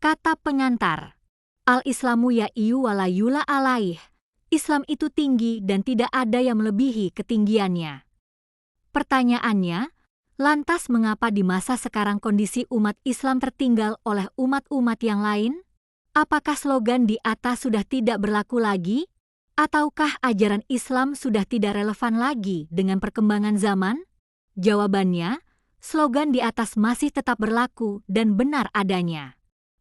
Kata pengantar, Al-Islamu ya'iyu wa la yula alaih. Islam itu tinggi dan tidak ada yang melebihi ketinggiannya. Pertanyaannya, lantas mengapa di masa sekarang kondisi umat Islam tertinggal oleh umat-umat yang lain? Apakah slogan di atas sudah tidak berlaku lagi? Ataukah ajaran Islam sudah tidak relevan lagi dengan perkembangan zaman? Jawabannya, slogan di atas masih tetap berlaku dan benar adanya.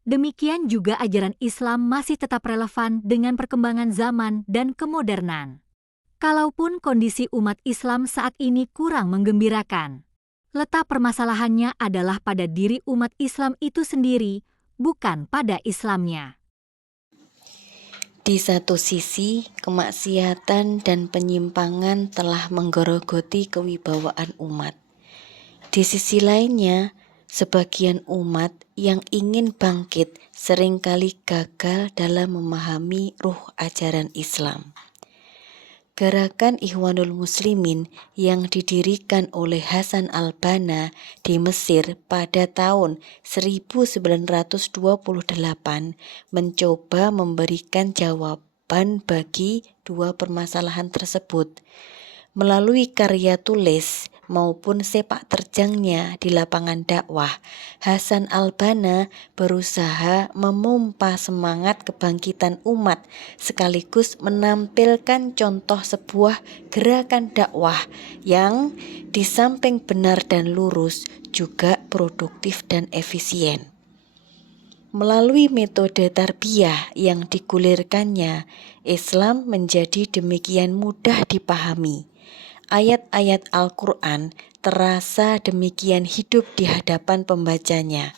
Demikian juga ajaran Islam masih tetap relevan dengan perkembangan zaman dan kemodernan. Kalaupun kondisi umat Islam saat ini kurang menggembirakan, letak permasalahannya adalah pada diri umat Islam itu sendiri, bukan pada Islamnya. Di satu sisi, kemaksiatan dan penyimpangan telah menggerogoti kewibawaan umat. Di sisi lainnya, sebagian umat yang ingin bangkit seringkali gagal dalam memahami ruh ajaran Islam. Gerakan Ikhwanul Muslimin yang didirikan oleh Hasan al-Banna di Mesir pada tahun 1928 mencoba memberikan jawaban bagi dua permasalahan tersebut. Melalui karya tulis maupun sepak terjangnya di lapangan dakwah, Hasan al-Banna berusaha memompa semangat kebangkitan umat sekaligus menampilkan contoh sebuah gerakan dakwah yang di samping benar dan lurus juga produktif dan efisien. Melalui metode tarbiyah yang digulirkannya, Islam menjadi demikian mudah dipahami. Ayat-ayat Al-Quran terasa demikian hidup di hadapan pembacanya.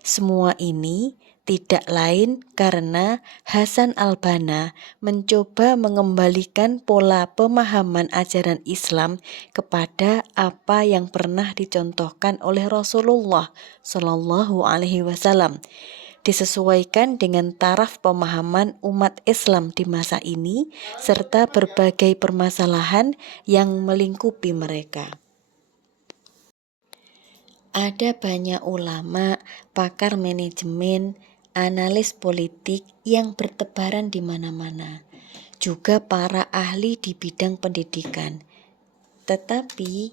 Semua ini tidak lain karena Hasan al-Banna mencoba mengembalikan pola pemahaman ajaran Islam kepada apa yang pernah dicontohkan oleh Rasulullah Shallallahu Alaihi Wasallam, disesuaikan dengan taraf pemahaman umat Islam di masa ini serta berbagai permasalahan yang melingkupi mereka. Ada banyak ulama, pakar manajemen, analis politik yang bertebaran di mana-mana, juga para ahli di bidang pendidikan. Tetapi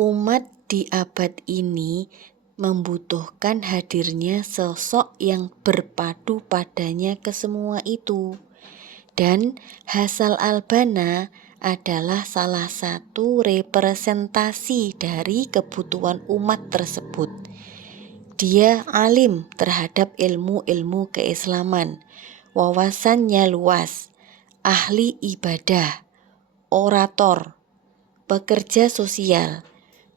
umat di abad ini membutuhkan hadirnya sosok yang berpadu padanya kesemua itu. Dan Hasan al-Banna adalah salah satu representasi dari kebutuhan umat tersebut. Dia alim terhadap ilmu-ilmu keislaman, wawasannya luas, ahli ibadah, orator, pekerja sosial,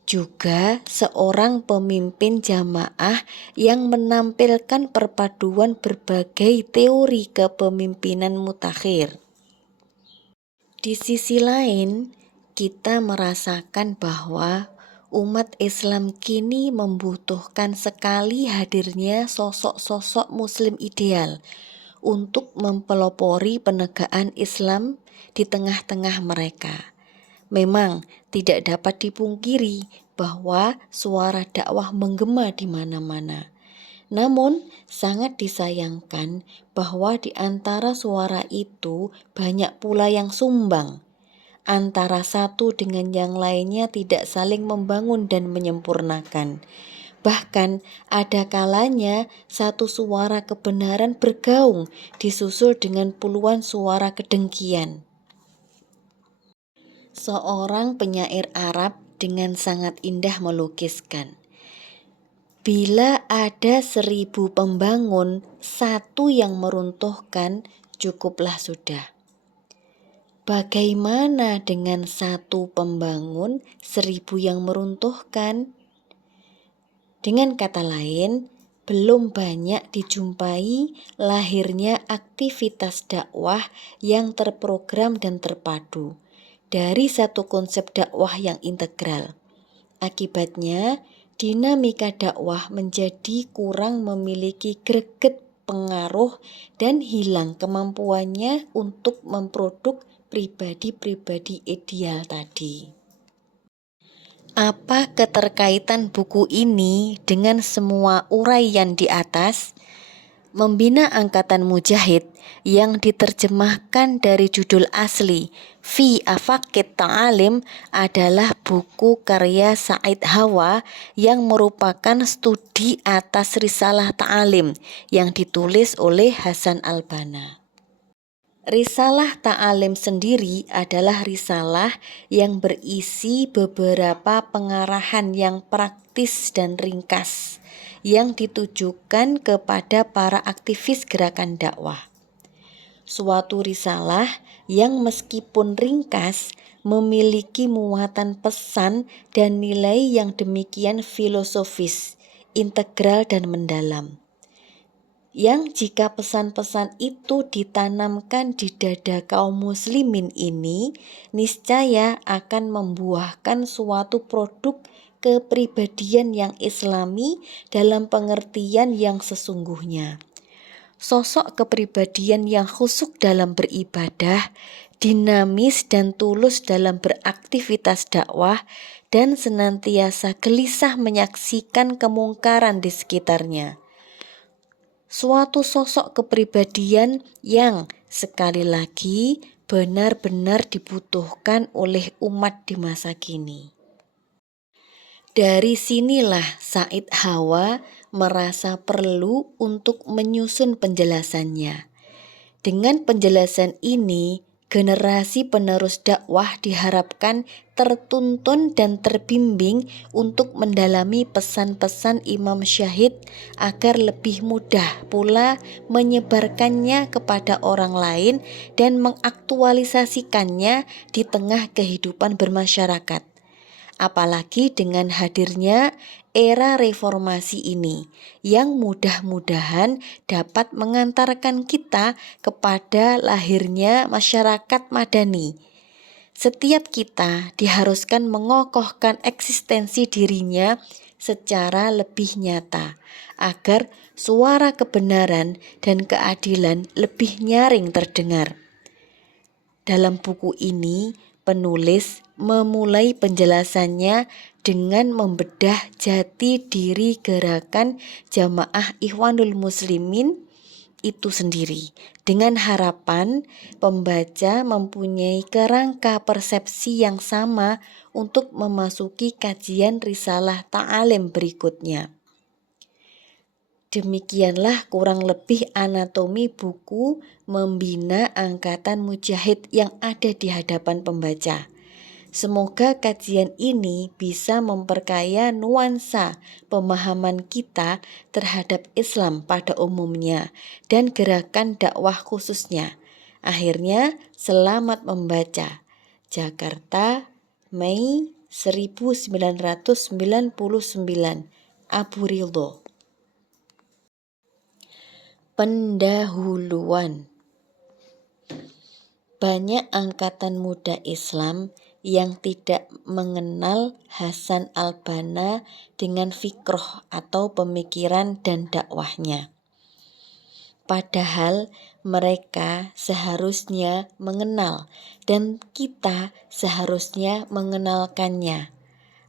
juga seorang pemimpin jamaah yang menampilkan perpaduan berbagai teori kepemimpinan mutakhir. Di sisi lain, kita merasakan bahwa umat Islam kini membutuhkan sekali hadirnya sosok-sosok muslim ideal untuk mempelopori penegakan Islam di tengah-tengah mereka. Memang tidak dapat dipungkiri bahwa suara dakwah menggema di mana-mana. Namun sangat disayangkan bahwa di antara suara itu banyak pula yang sumbang. Antara satu dengan yang lainnya tidak saling membangun dan menyempurnakan. Bahkan ada kalanya satu suara kebenaran bergaung disusul dengan puluhan suara kedengkian. Seorang penyair Arab dengan sangat indah melukiskan, bila ada 1000 pembangun, satu yang meruntuhkan, cukuplah sudah. Bagaimana dengan satu pembangun, 1000 yang meruntuhkan? Dengan kata lain, belum banyak dijumpai lahirnya aktivitas dakwah yang terprogram dan terpadu dari satu konsep dakwah yang integral. Akibatnya, dinamika dakwah menjadi kurang memiliki greget pengaruh dan hilang kemampuannya untuk memproduk pribadi-pribadi ideal tadi. Apa keterkaitan buku ini dengan semua uraian di atas? Membina Angkatan Mujahid yang diterjemahkan dari judul asli Fi Afaqit Ta'alim adalah buku karya Said Hawa yang merupakan studi atas risalah Ta'alim yang ditulis oleh Hasan al-Banna. Risalah Ta'alim sendiri adalah risalah yang berisi beberapa pengarahan yang praktis dan ringkas yang ditujukan kepada para aktivis gerakan dakwah. Suatu risalah yang meskipun ringkas memiliki muatan pesan dan nilai yang demikian filosofis, integral dan mendalam, yang jika pesan-pesan itu ditanamkan di dada kaum muslimin ini, niscaya akan membuahkan suatu produk kepribadian yang islami dalam pengertian yang sesungguhnya. Sosok kepribadian yang khusyuk dalam beribadah, dinamis dan tulus dalam beraktivitas dakwah, dan senantiasa gelisah menyaksikan kemungkaran di sekitarnya. Suatu sosok kepribadian yang sekali lagi benar-benar dibutuhkan oleh umat di masa kini. Dari sinilah Said Hawa merasa perlu untuk menyusun penjelasannya. Dengan penjelasan ini, generasi penerus dakwah diharapkan tertuntun dan terbimbing untuk mendalami pesan-pesan Imam Syahid agar lebih mudah pula menyebarkannya kepada orang lain dan mengaktualisasikannya di tengah kehidupan bermasyarakat. Apalagi dengan hadirnya era reformasi ini yang mudah-mudahan dapat mengantarkan kita kepada lahirnya masyarakat madani. Setiap kita diharuskan mengokohkan eksistensi dirinya secara lebih nyata agar suara kebenaran dan keadilan lebih nyaring terdengar. Dalam buku ini, penulis memulai penjelasannya dengan membedah jati diri gerakan Jamaah Ikhwanul Muslimin itu sendiri, dengan harapan pembaca mempunyai kerangka persepsi yang sama untuk memasuki kajian risalah Ta'alim berikutnya. Demikianlah kurang lebih anatomi buku Membina Angkatan Mujahid yang ada di hadapan pembaca. Semoga kajian ini bisa memperkaya nuansa pemahaman kita terhadap Islam pada umumnya dan gerakan dakwah khususnya. Akhirnya, selamat membaca. Jakarta, Mei 1999. Abu Ridho. Pendahuluan. Banyak angkatan muda Islam yang tidak mengenal Hasan al-Banna dengan fikroh atau pemikiran dan dakwahnya. Padahal mereka seharusnya mengenal dan kita seharusnya mengenalkannya.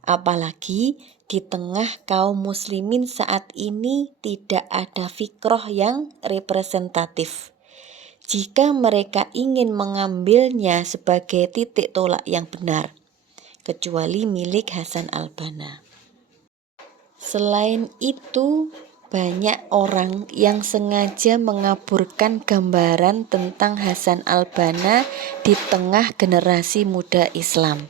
Apalagi di tengah kaum muslimin saat ini tidak ada fikroh yang representatif. Jika mereka ingin mengambilnya sebagai titik tolak yang benar, kecuali milik Hasan al-Banna. Selain itu, banyak orang yang sengaja mengaburkan gambaran tentang Hasan al-Banna di tengah generasi muda Islam.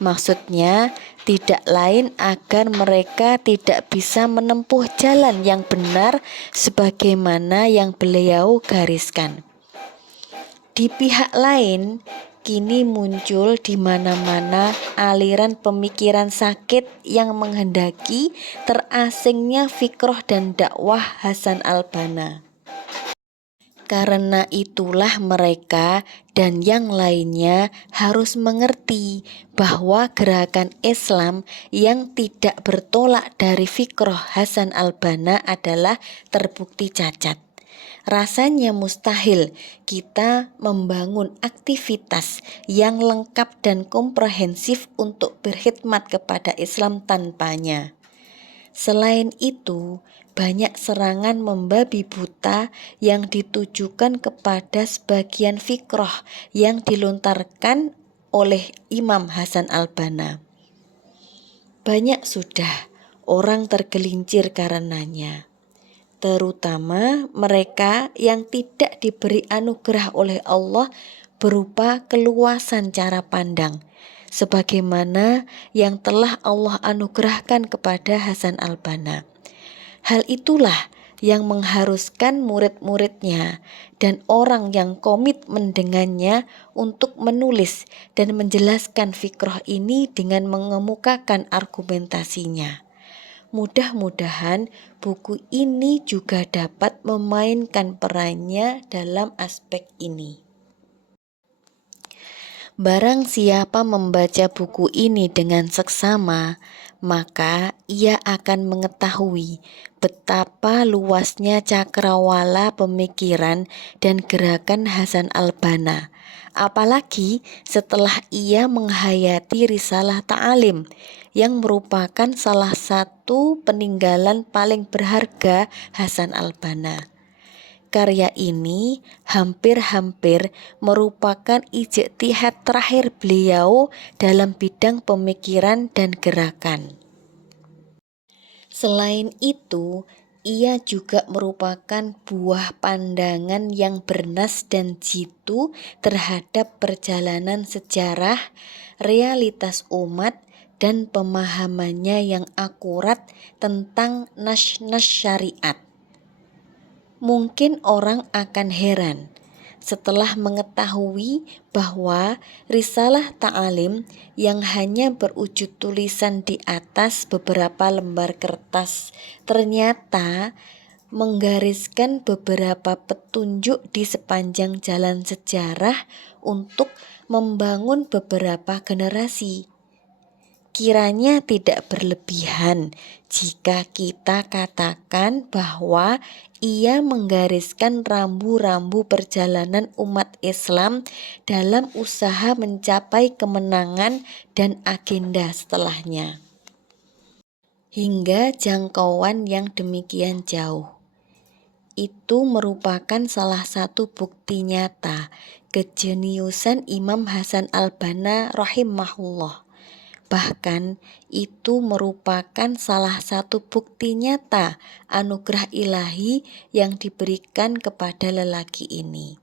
Maksudnya tidak lain agar mereka tidak bisa menempuh jalan yang benar sebagaimana yang beliau gariskan. Di pihak lain, kini muncul di mana-mana aliran pemikiran sakit yang menghendaki terasingnya fikroh dan dakwah Hasan al-Banna. Karena itulah mereka dan yang lainnya harus mengerti bahwa gerakan Islam yang tidak bertolak dari fikroh Hasan al-Banna adalah terbukti cacat. Rasanya mustahil kita membangun aktivitas yang lengkap dan komprehensif untuk berkhidmat kepada Islam tanpanya. Selain itu, banyak serangan membabi buta yang ditujukan kepada sebagian fikroh yang dilontarkan oleh Imam Hasan al-Banna. Banyak sudah orang tergelincir karenanya, terutama mereka yang tidak diberi anugerah oleh Allah berupa keluasan cara pandang, sebagaimana yang telah Allah anugerahkan kepada Hasan al-Banna. Hal itulah yang mengharuskan murid-muridnya dan orang yang komitmen dengannya untuk menulis dan menjelaskan fikroh ini dengan mengemukakan argumentasinya. Mudah-mudahan buku ini juga dapat memainkan perannya dalam aspek ini. Barang siapa membaca buku ini dengan seksama, maka ia akan mengetahui betapa luasnya cakrawala pemikiran dan gerakan Hasan al-Banna. Apalagi setelah ia menghayati Risalah Ta'alim yang merupakan salah satu peninggalan paling berharga Hasan al-Banna. Karya ini hampir-hampir merupakan ijtihad terakhir beliau dalam bidang pemikiran dan gerakan. Selain itu, ia juga merupakan buah pandangan yang bernas dan jitu terhadap perjalanan sejarah, realitas umat, dan pemahamannya yang akurat tentang nas-nas syariat. Mungkin orang akan heran setelah mengetahui bahwa Risalah Ta'alim yang hanya berwujud tulisan di atas beberapa lembar kertas ternyata menggariskan beberapa petunjuk di sepanjang jalan sejarah untuk membangun beberapa generasi. Kiranya tidak berlebihan jika kita katakan bahwa ia menggariskan rambu-rambu perjalanan umat Islam dalam usaha mencapai kemenangan dan agenda setelahnya, hingga jangkauan yang demikian jauh. Itu merupakan salah satu bukti nyata kejeniusan Imam Hasan al-Banna rahimahullah. Bahkan itu merupakan salah satu bukti nyata anugerah ilahi yang diberikan kepada lelaki ini.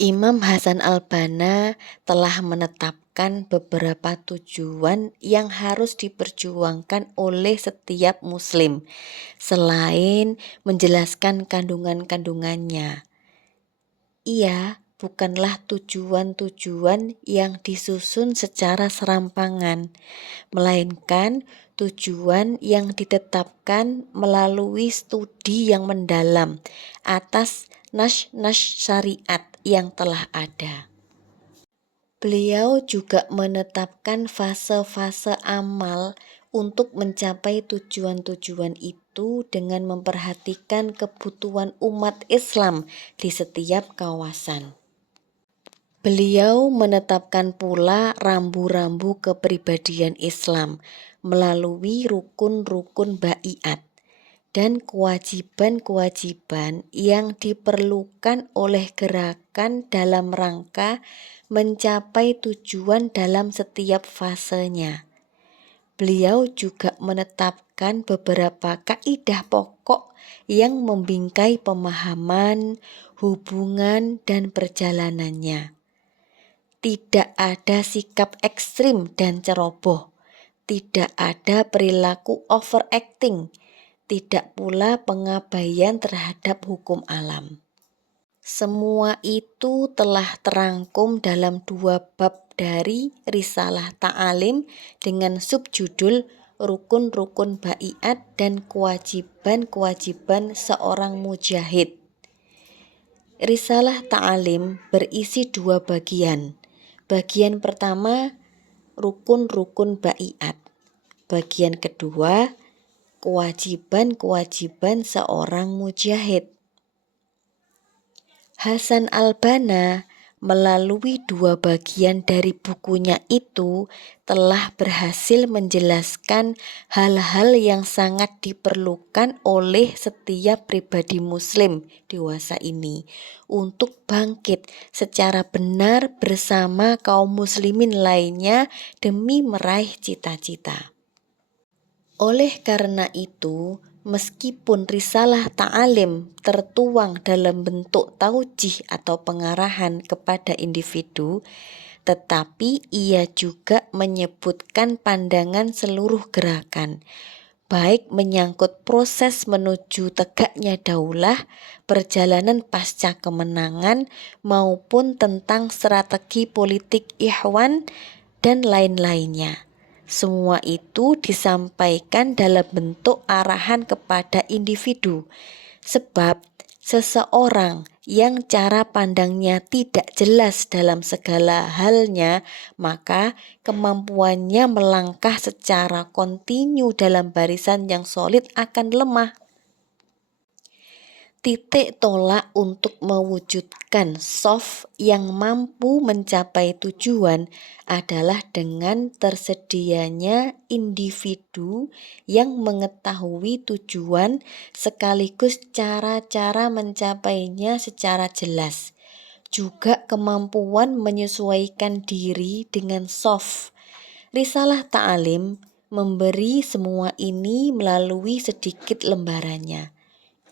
Imam Hasan al-Banna telah menetapkan beberapa tujuan yang harus diperjuangkan oleh setiap muslim, selain menjelaskan kandungan-kandungannya. Ia bukanlah tujuan-tujuan yang disusun secara serampangan, melainkan tujuan yang ditetapkan melalui studi yang mendalam atas nas-nas syariat yang telah ada. Beliau juga menetapkan fase-fase amal untuk mencapai tujuan-tujuan itu dengan memperhatikan kebutuhan umat Islam di setiap kawasan. Beliau menetapkan pula rambu-rambu kepribadian Islam melalui rukun-rukun baiat dan kewajiban-kewajiban yang diperlukan oleh gerakan dalam rangka mencapai tujuan dalam setiap fasenya. Beliau juga menetapkan beberapa kaidah pokok yang membingkai pemahaman, hubungan, dan perjalanannya. Tidak ada sikap ekstrim dan ceroboh, tidak ada perilaku overacting, tidak pula pengabaian terhadap hukum alam. Semua itu telah terangkum dalam 2 bab dari Risalah Ta'alim dengan subjudul Rukun-rukun baiat dan kewajiban-kewajiban seorang mujahid. Risalah Ta'alim berisi 2 bagian. Bagian pertama, rukun-rukun baiat. Bagian kedua, kewajiban-kewajiban seorang mujahid. Hasan al-Banna melalui 2 bagian dari bukunya itu telah berhasil menjelaskan hal-hal yang sangat diperlukan oleh setiap pribadi muslim dewasa ini untuk bangkit secara benar bersama kaum muslimin lainnya demi meraih cita-cita. Oleh karena itu, meskipun risalah ta'alim tertuang dalam bentuk taujih atau pengarahan kepada individu, tetapi ia juga menyebutkan pandangan seluruh gerakan, baik menyangkut proses menuju tegaknya daulah, perjalanan pasca kemenangan, maupun tentang strategi politik ikhwan dan lain-lainnya. Semua itu disampaikan dalam bentuk arahan kepada individu, sebab seseorang yang cara pandangnya tidak jelas dalam segala halnya, maka kemampuannya melangkah secara kontinu dalam barisan yang solid akan lemah. Titik tolak untuk mewujudkan shaf yang mampu mencapai tujuan adalah dengan tersedianya individu yang mengetahui tujuan sekaligus cara-cara mencapainya secara jelas. Juga kemampuan menyesuaikan diri dengan shaf. Risalah Ta'alim memberi semua ini melalui sedikit lembarannya.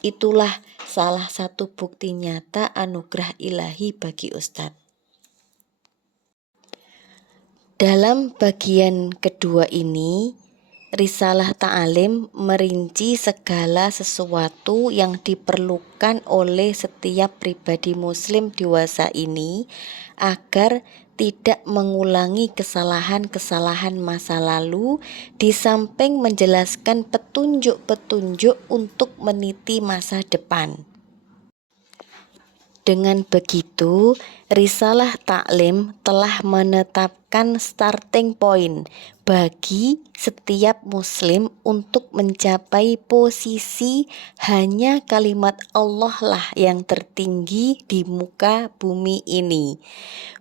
Itulah salah satu bukti nyata anugerah ilahi bagi Ustadz. Dalam bagian kedua ini, Risalah Ta'alim merinci segala sesuatu yang diperlukan oleh setiap pribadi muslim dewasa ini agar tidak mengulangi kesalahan-kesalahan masa lalu, di samping menjelaskan petunjuk-petunjuk untuk meniti masa depan. Dengan begitu, Risalah Ta'alim telah menetapkan starting point bagi setiap muslim untuk mencapai posisi hanya kalimat Allah lah yang tertinggi di muka bumi ini.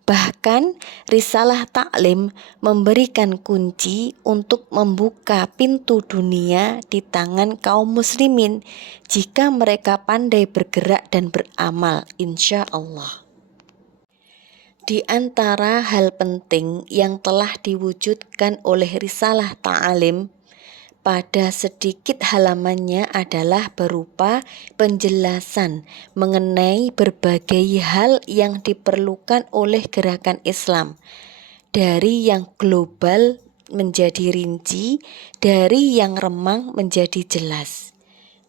Bahkan Risalah Ta'alim memberikan kunci untuk membuka pintu dunia di tangan kaum muslimin jika mereka pandai bergerak dan beramal, insya Allah. Di antara hal penting yang telah diwujudkan oleh Risalah Ta'alim pada sedikit halamannya adalah berupa penjelasan mengenai berbagai hal yang diperlukan oleh gerakan Islam, dari yang global menjadi rinci, dari yang remang menjadi jelas.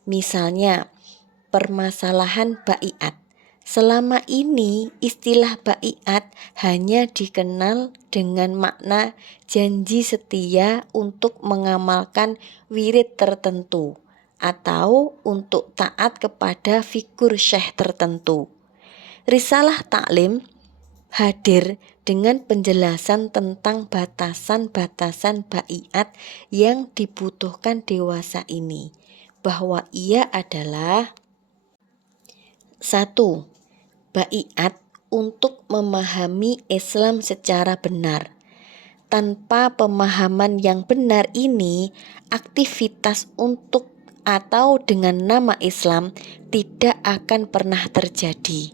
Misalnya, permasalahan baiat. Selama ini istilah baiat hanya dikenal dengan makna janji setia untuk mengamalkan wirid tertentu atau untuk taat kepada figur syekh tertentu. Risalah Ta'alim hadir dengan penjelasan tentang batasan-batasan baiat yang dibutuhkan dewasa ini, bahwa ia adalah 1. Baiat untuk memahami Islam secara benar. Tanpa pemahaman yang benar ini, aktivitas untuk atau dengan nama Islam tidak akan pernah terjadi.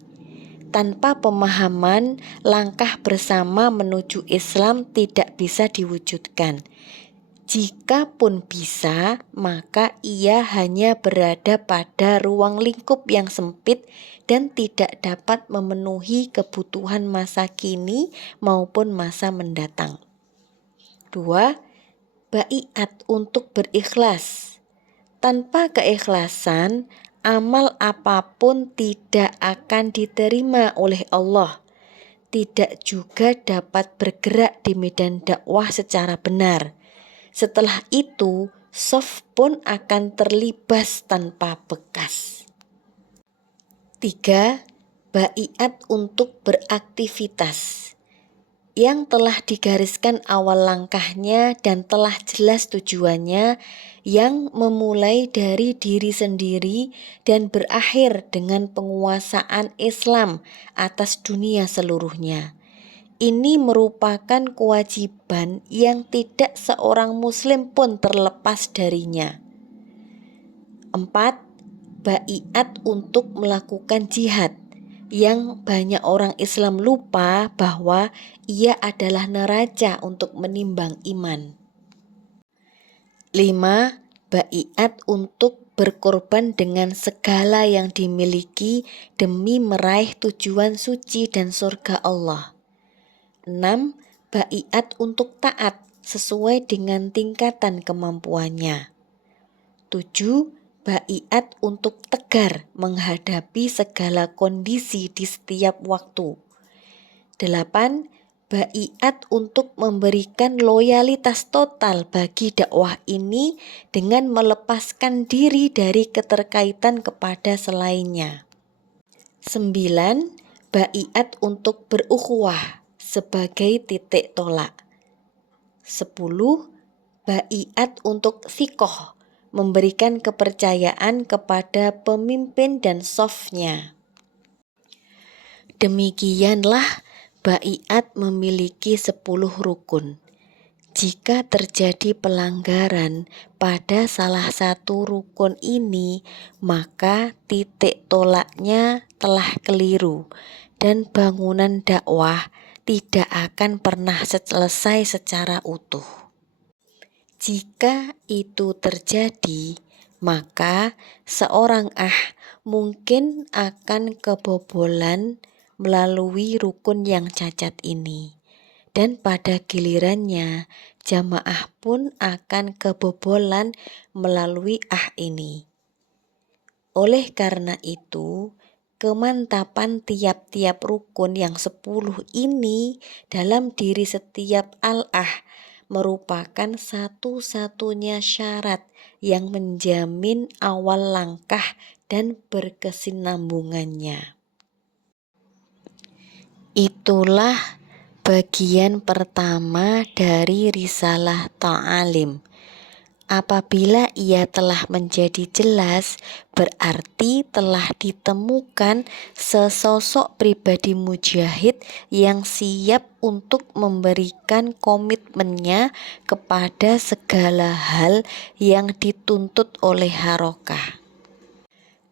Tanpa pemahaman, langkah bersama menuju Islam tidak bisa diwujudkan. Jika pun bisa, maka ia hanya berada pada ruang lingkup yang sempit dan tidak dapat memenuhi kebutuhan masa kini maupun masa mendatang. 2. Baiat untuk berikhlas. Tanpa keikhlasan, amal apapun tidak akan diterima oleh Allah. Tidak juga dapat bergerak di medan dakwah secara benar. Setelah itu, shaf pun akan terlibas tanpa bekas. 3. Baiat untuk beraktivitas. yang telah digariskan awal langkahnya dan telah jelas tujuannya, yang memulai dari diri sendiri dan berakhir dengan penguasaan Islam atas dunia seluruhnya. Ini merupakan kewajiban yang tidak seorang muslim pun terlepas darinya. 4. Baiat untuk melakukan jihad, yang banyak orang Islam lupa bahwa ia adalah neraca untuk menimbang iman. 5. Baiat untuk berkorban dengan segala yang dimiliki demi meraih tujuan suci dan surga Allah. 6. Baiat untuk taat sesuai dengan tingkatan kemampuannya. 7. Baiat untuk tegar menghadapi segala kondisi di setiap waktu. 8. Baiat untuk memberikan loyalitas total bagi dakwah ini dengan melepaskan diri dari keterkaitan kepada selainnya. 9. Baiat untuk berukhuwah sebagai titik tolak. 10. Baiat untuk thiqoh, memberikan kepercayaan kepada pemimpin dan shafnya. Demikianlah baiat memiliki 10 rukun. Jika terjadi pelanggaran pada salah satu rukun ini, maka titik tolaknya telah keliru dan bangunan dakwah tidak akan pernah selesai secara utuh. Jika itu terjadi, maka seorang mungkin akan kebobolan melalui rukun yang cacat ini, dan pada gilirannya jamaah pun akan kebobolan melalui ini. Oleh karena itu, kemantapan tiap-tiap rukun yang 10 ini dalam diri setiap merupakan satu-satunya syarat yang menjamin awal langkah dan berkesinambungannya. Itulah bagian pertama dari risalah ta'alim. Apabila ia telah menjadi jelas, berarti telah ditemukan sesosok pribadi mujahid yang siap untuk memberikan komitmennya kepada segala hal yang dituntut oleh harokah.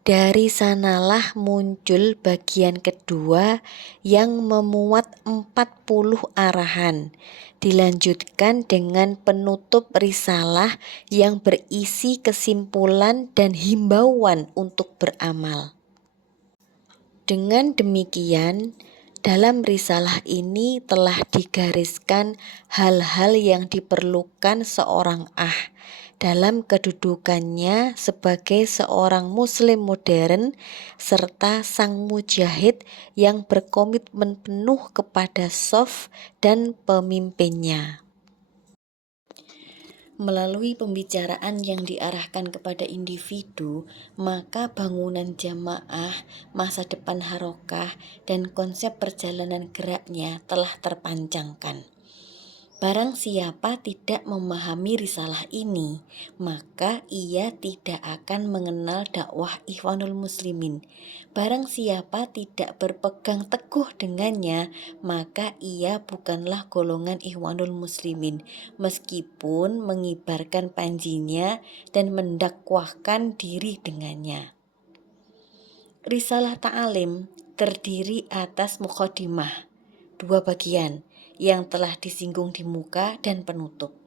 Dari sanalah muncul bagian kedua yang memuat 40 arahan. Dilanjutkan dengan penutup risalah yang berisi kesimpulan dan himbauan untuk beramal. Dengan demikian, dalam risalah ini telah digariskan hal-hal yang diperlukan seorang dalam kedudukannya sebagai seorang muslim modern serta sang mujahid yang berkomitmen penuh kepada shaf dan pemimpinnya. Melalui pembicaraan yang diarahkan kepada individu, maka bangunan jamaah, masa depan harokah, dan konsep perjalanan geraknya telah terpancangkan. Barang siapa tidak memahami risalah ini, maka ia tidak akan mengenal dakwah Ikhwanul Muslimin. Barang siapa tidak berpegang teguh dengannya, maka ia bukanlah golongan Ikhwanul Muslimin, meskipun mengibarkan panjinya dan mendakwahkan diri dengannya. Risalah ta'alim terdiri atas muqaddimah, 2 bagian, yang telah disinggung di muka dan penutup.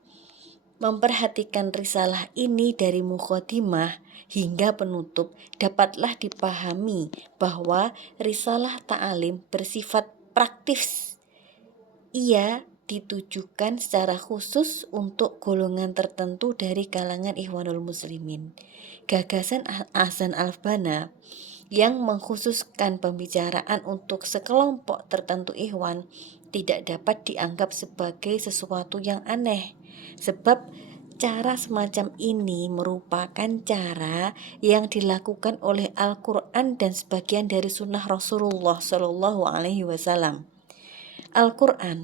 Memperhatikan risalah ini dari muqaddimah hingga penutup dapatlah dipahami bahwa risalah ta'alim bersifat praktis. Ia ditujukan secara khusus untuk golongan tertentu dari kalangan Ikhwanul Muslimin. Gagasan Ahsan al-Banna yang mengkhususkan pembicaraan untuk sekelompok tertentu ikhwan tidak dapat dianggap sebagai sesuatu yang aneh, sebab cara semacam ini merupakan cara yang dilakukan oleh Al-Quran dan sebagian dari sunnah Rasulullah SAW. Al-Quran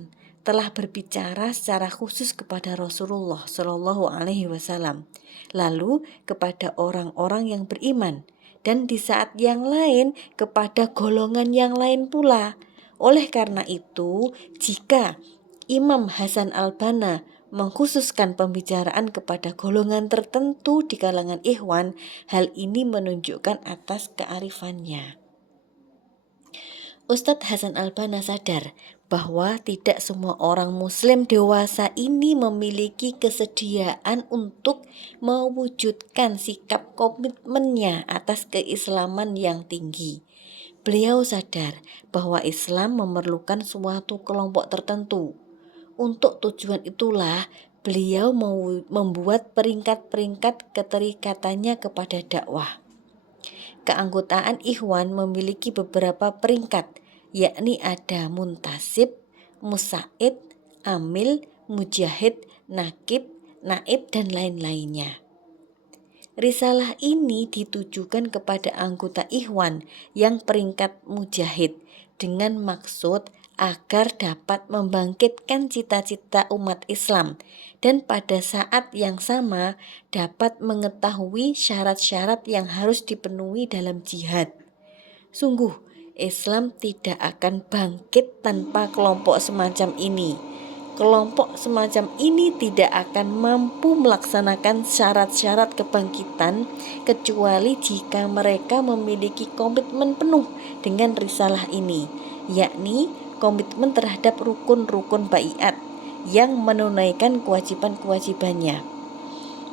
telah berbicara secara khusus kepada Rasulullah Shallallahu Alaihi Wasallam, lalu kepada orang-orang yang beriman, dan di saat yang lain kepada golongan yang lain pula. Oleh karena itu, jika Imam Hasan al-Banna mengkhususkan pembicaraan kepada golongan tertentu di kalangan ikhwan, hal ini menunjukkan atas kearifannya. Ustadz Hasan al-Banna sadar bahwa tidak semua orang muslim dewasa ini memiliki kesediaan untuk mewujudkan sikap komitmennya atas keislaman yang tinggi. Beliau sadar bahwa Islam memerlukan suatu kelompok tertentu. Untuk tujuan itulah beliau membuat peringkat-peringkat keterikatannya kepada dakwah. Keanggotaan ikhwan memiliki beberapa peringkat, yakni ada muntasib, musaid, amil, mujahid, nakib, naib, dan lain-lainnya. Risalah ini ditujukan kepada anggota ikhwan yang peringkat mujahid dengan maksud agar dapat membangkitkan cita-cita umat Islam dan pada saat yang sama dapat mengetahui syarat-syarat yang harus dipenuhi dalam jihad. Sungguh, Islam tidak akan bangkit tanpa kelompok semacam ini. Kelompok semacam ini tidak akan mampu melaksanakan syarat-syarat kebangkitan kecuali jika mereka memiliki komitmen penuh dengan risalah ini, yakni komitmen terhadap rukun-rukun baiat yang menunaikan kewajiban-kewajibannya.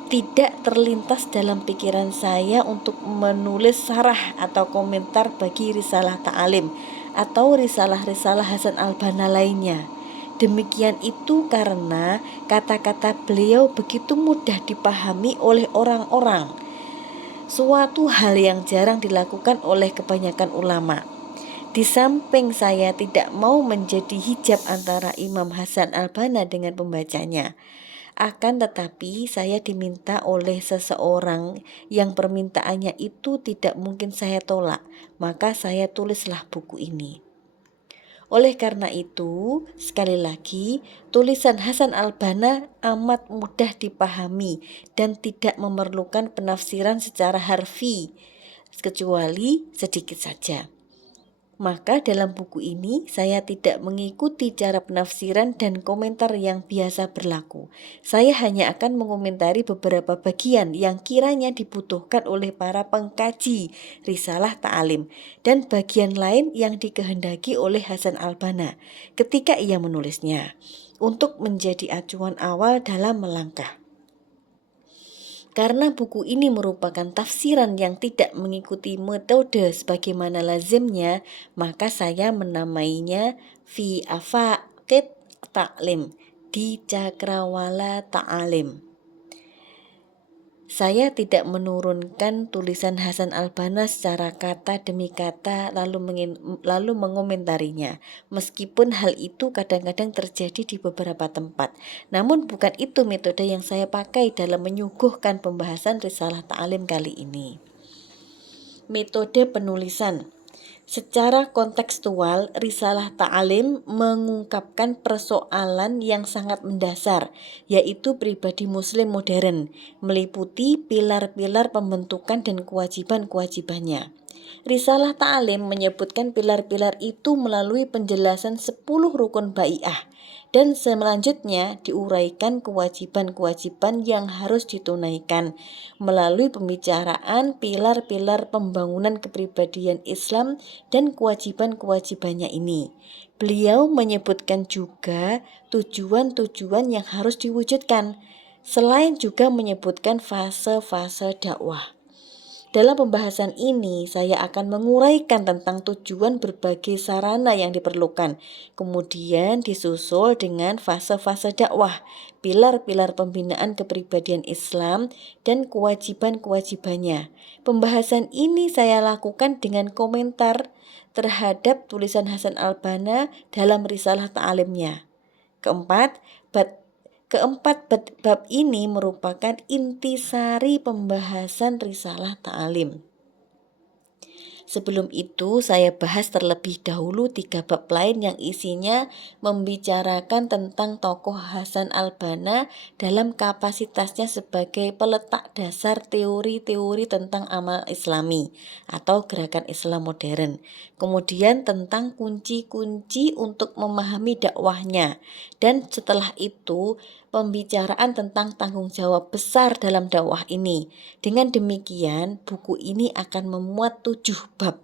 Tidak terlintas dalam pikiran saya untuk menulis sarah atau komentar bagi risalah ta'alim atau risalah-risalah Hasan al-Banna lainnya. Demikian itu karena kata-kata beliau begitu mudah dipahami oleh orang-orang, suatu hal yang jarang dilakukan oleh kebanyakan ulama. Di samping saya tidak mau menjadi hijab antara Imam Hasan al-Banna dengan pembacanya, akan tetapi saya diminta oleh seseorang yang permintaannya itu tidak mungkin saya tolak, maka saya tulislah buku ini. Oleh karena itu, sekali lagi, tulisan Hasan al-Banna amat mudah dipahami dan tidak memerlukan penafsiran secara harfi, kecuali sedikit saja. Maka dalam buku ini saya tidak mengikuti cara penafsiran dan komentar yang biasa berlaku. Saya hanya akan mengomentari beberapa bagian yang kiranya dibutuhkan oleh para pengkaji risalah ta'alim dan bagian lain yang dikehendaki oleh Hasan al-Banna ketika ia menulisnya untuk menjadi acuan awal dalam melangkah. Karena buku ini merupakan tafsiran yang tidak mengikuti metode sebagaimana lazimnya, maka saya menamainya Fi Afaqit Ta'lim, di Cakrawala Ta'alim. Saya tidak menurunkan tulisan Hasan al-Banna secara kata demi kata lalu mengomentarinya, meskipun hal itu kadang-kadang terjadi di beberapa tempat. Namun bukan itu metode yang saya pakai dalam menyuguhkan pembahasan risalah ta'alim kali ini. Metode penulisan. Secara kontekstual, risalah ta'alim mengungkapkan persoalan yang sangat mendasar, yaitu pribadi muslim modern, meliputi pilar-pilar pembentukan dan kewajiban-kewajibannya. Risalah ta'alim menyebutkan pilar-pilar itu melalui penjelasan 10 rukun bai'ah, dan selanjutnya diuraikan kewajiban-kewajiban yang harus ditunaikan melalui pembicaraan pilar-pilar pembangunan kepribadian Islam dan kewajiban-kewajibannya ini. Beliau menyebutkan juga tujuan-tujuan yang harus diwujudkan, selain juga menyebutkan fase-fase dakwah. Dalam pembahasan ini, saya akan menguraikan tentang tujuan berbagai sarana yang diperlukan, kemudian disusul dengan fase-fase dakwah, pilar-pilar pembinaan kepribadian Islam, dan kewajiban-kewajibannya. Pembahasan ini saya lakukan dengan komentar terhadap tulisan Hasan al-Banna dalam risalah ta'alimnya. Keempat, bab ini merupakan intisari pembahasan risalah ta'alim. Sebelum itu, saya bahas terlebih dahulu 3 bab lain yang isinya membicarakan tentang tokoh Hasan al-Banna dalam kapasitasnya sebagai peletak dasar teori-teori tentang amal Islami atau gerakan Islam modern. Kemudian tentang kunci-kunci untuk memahami dakwahnya. Dan setelah itu, pembicaraan tentang tanggung jawab besar dalam dakwah ini. Dengan demikian, buku ini akan memuat 7 bab.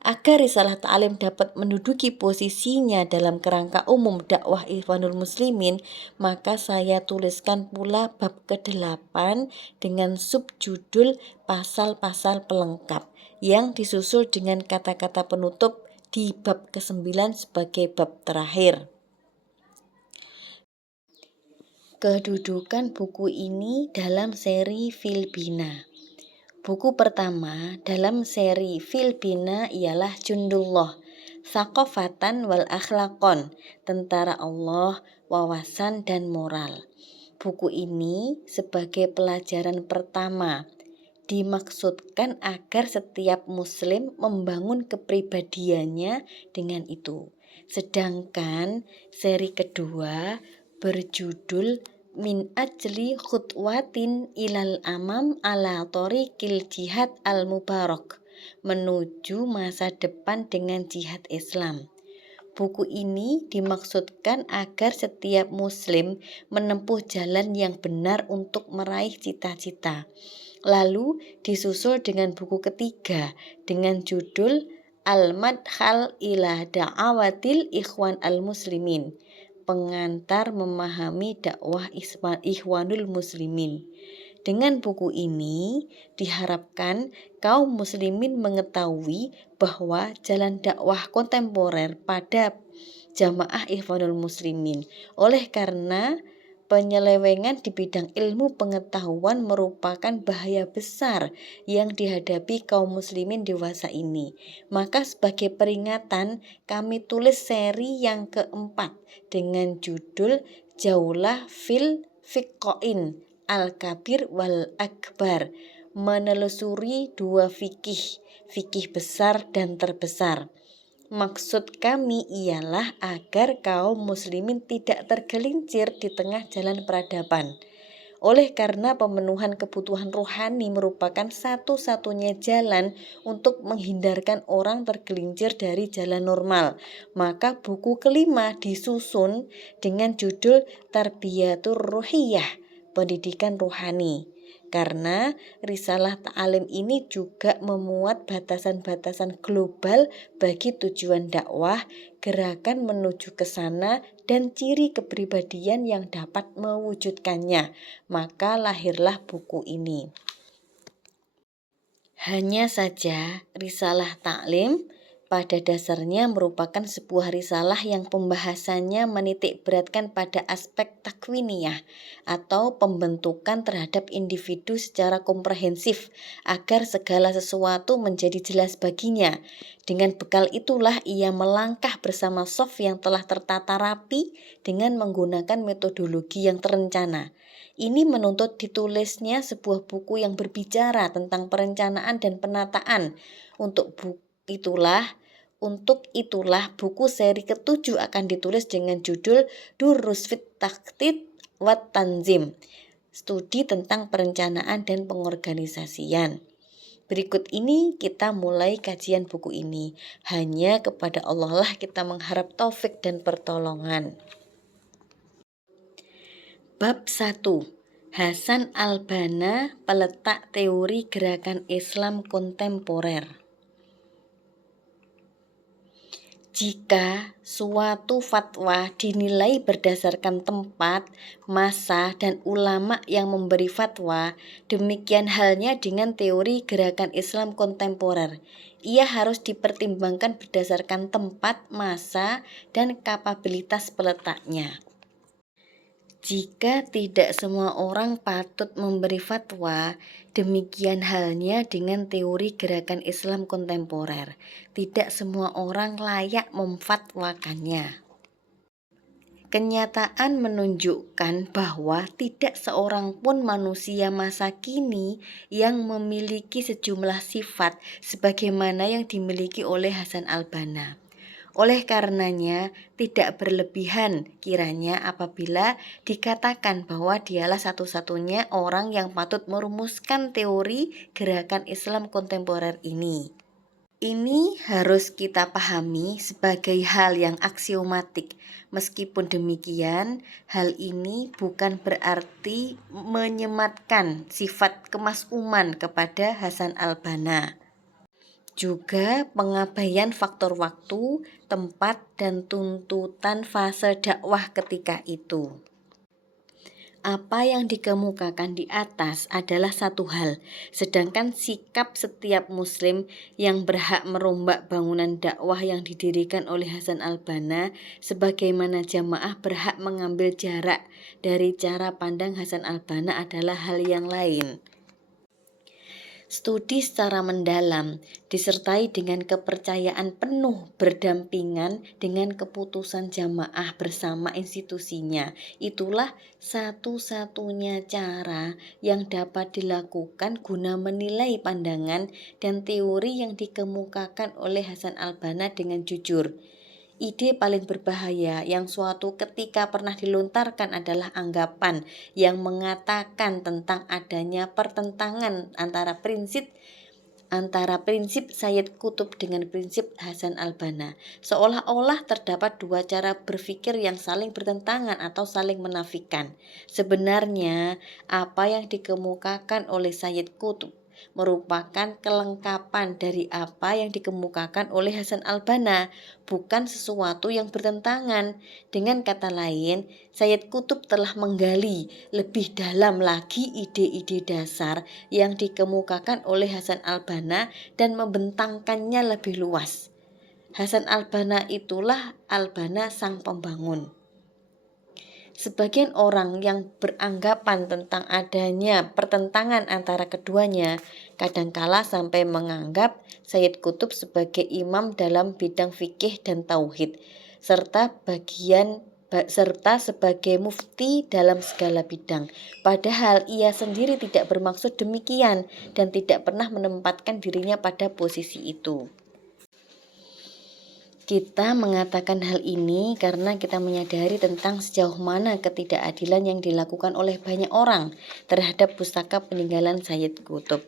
Agar risalah ta'lim dapat menduduki posisinya dalam kerangka umum dakwah Ikhwanul Muslimin, maka saya tuliskan pula bab ke-8 dengan subjudul pasal-pasal pelengkap yang disusul dengan kata-kata penutup di bab ke-9 sebagai bab terakhir. Kedudukan buku ini dalam seri Filbina. Buku pertama dalam seri Filbina ialah Jundullah, Thaqafatan wal Akhlaqon, Tentara Allah, Wawasan dan Moral. Buku ini sebagai pelajaran pertama dimaksudkan agar setiap muslim membangun kepribadiannya dengan itu. Sedangkan seri kedua berjudul Min ajli khutwatin ilal amam ala thoriqil jihad al-mubarak, menuju masa depan dengan jihad Islam. Buku ini dimaksudkan agar setiap muslim menempuh jalan yang benar untuk meraih cita-cita. Lalu disusul dengan buku ketiga dengan judul Al-Madkhal ila Da'awatil Ikhwan al-Muslimin, pengantar memahami dakwah Ikhwanul Muslimin. Dengan buku ini diharapkan kaum muslimin mengetahui bahwa jalan dakwah kontemporer pada jamaah Ikhwanul Muslimin. Oleh karena penyelewengan di bidang ilmu pengetahuan merupakan bahaya besar yang dihadapi kaum muslimin dewasa ini. Maka sebagai peringatan kami tulis seri yang keempat dengan judul Jaulah fil Fiqhoin Al-Kabir wal Akbar, menelusuri 2 fikih besar dan terbesar. Maksud kami ialah agar kaum muslimin tidak tergelincir di tengah jalan peradaban. Oleh karena pemenuhan kebutuhan rohani merupakan satu-satunya jalan untuk menghindarkan orang tergelincir dari jalan normal, maka buku kelima disusun dengan judul Tarbiyatur Ruhiyah, pendidikan rohani. Karena risalah ta'lim ini juga memuat batasan-batasan global bagi tujuan dakwah, gerakan menuju ke sana, dan ciri kepribadian yang dapat mewujudkannya. Maka lahirlah buku ini. Hanya saja risalah ta'lim pada dasarnya merupakan sebuah risalah yang pembahasannya menitik beratkan pada aspek takwiniyah atau pembentukan terhadap individu secara komprehensif agar segala sesuatu menjadi jelas baginya. Dengan bekal itulah ia melangkah bersama shaf yang telah tertata rapi dengan menggunakan metodologi yang terencana. Ini menuntut ditulisnya sebuah buku yang berbicara tentang perencanaan dan penataan. Untuk itulah buku seri ke-7 akan ditulis dengan judul Durus fit Takhtid wat Tanzim, studi tentang perencanaan dan pengorganisasian. Berikut ini kita mulai kajian buku ini. Hanya kepada Allah lah kita mengharap taufik dan pertolongan. Bab 1. Hasan al-Banna, peletak teori gerakan Islam kontemporer. Jika suatu fatwa dinilai berdasarkan tempat, masa, dan ulama yang memberi fatwa, demikian halnya dengan teori gerakan Islam kontemporer. Ia harus dipertimbangkan berdasarkan tempat, masa, dan kapabilitas peletaknya. Jika tidak semua orang patut memberi fatwa, demikian halnya dengan teori gerakan Islam kontemporer. Tidak semua orang layak memfatwakannya. Kenyataan menunjukkan bahwa tidak seorang pun manusia masa kini yang memiliki sejumlah sifat sebagaimana yang dimiliki oleh Hasan al-Banna. Oleh karenanya, tidak berlebihan kiranya apabila dikatakan bahwa dialah satu-satunya orang yang patut merumuskan teori gerakan Islam kontemporer ini. Ini harus kita pahami sebagai hal yang aksiomatik. Meskipun demikian, hal ini bukan berarti menyematkan sifat kemaksuman kepada Hasan al-Banna. Juga pengabaian faktor waktu, tempat, dan tuntutan fase dakwah ketika itu. Apa yang dikemukakan di atas adalah satu hal, sedangkan sikap setiap muslim yang berhak merombak bangunan dakwah yang didirikan oleh Hasan al-Banna sebagaimana jamaah berhak mengambil jarak dari cara pandang Hasan al-Banna adalah hal yang lain. Studi secara mendalam disertai dengan kepercayaan penuh berdampingan dengan keputusan jamaah bersama institusinya. Itulah satu-satunya cara yang dapat dilakukan guna menilai pandangan dan teori yang dikemukakan oleh Hasan al-Banna dengan jujur. Ide paling berbahaya yang suatu ketika pernah dilontarkan adalah anggapan yang mengatakan tentang adanya pertentangan antara prinsip Sayyid Qutb dengan prinsip Hasan al-Banna. Seolah-olah terdapat dua cara berpikir yang saling bertentangan atau saling menafikan. Sebenarnya, apa yang dikemukakan oleh Sayyid Qutb merupakan kelengkapan dari apa yang dikemukakan oleh Hasan al-Banna, bukan sesuatu yang bertentangan. Dengan kata lain, Sayyid Qutb telah menggali lebih dalam lagi ide-ide dasar yang dikemukakan oleh Hasan al-Banna dan membentangkannya lebih luas. Hasan al-Banna itulah al-Banna sang pembangun. Sebagian orang yang beranggapan tentang adanya pertentangan antara keduanya kadangkala sampai menganggap Sayyid Qutb sebagai imam dalam bidang fikih dan tauhid serta sebagai mufti dalam segala bidang. Padahal ia sendiri tidak bermaksud demikian dan tidak pernah menempatkan dirinya pada posisi itu. Kita mengatakan hal ini karena kita menyadari tentang sejauh mana ketidakadilan yang dilakukan oleh banyak orang terhadap pustaka peninggalan Sayyid Qutb.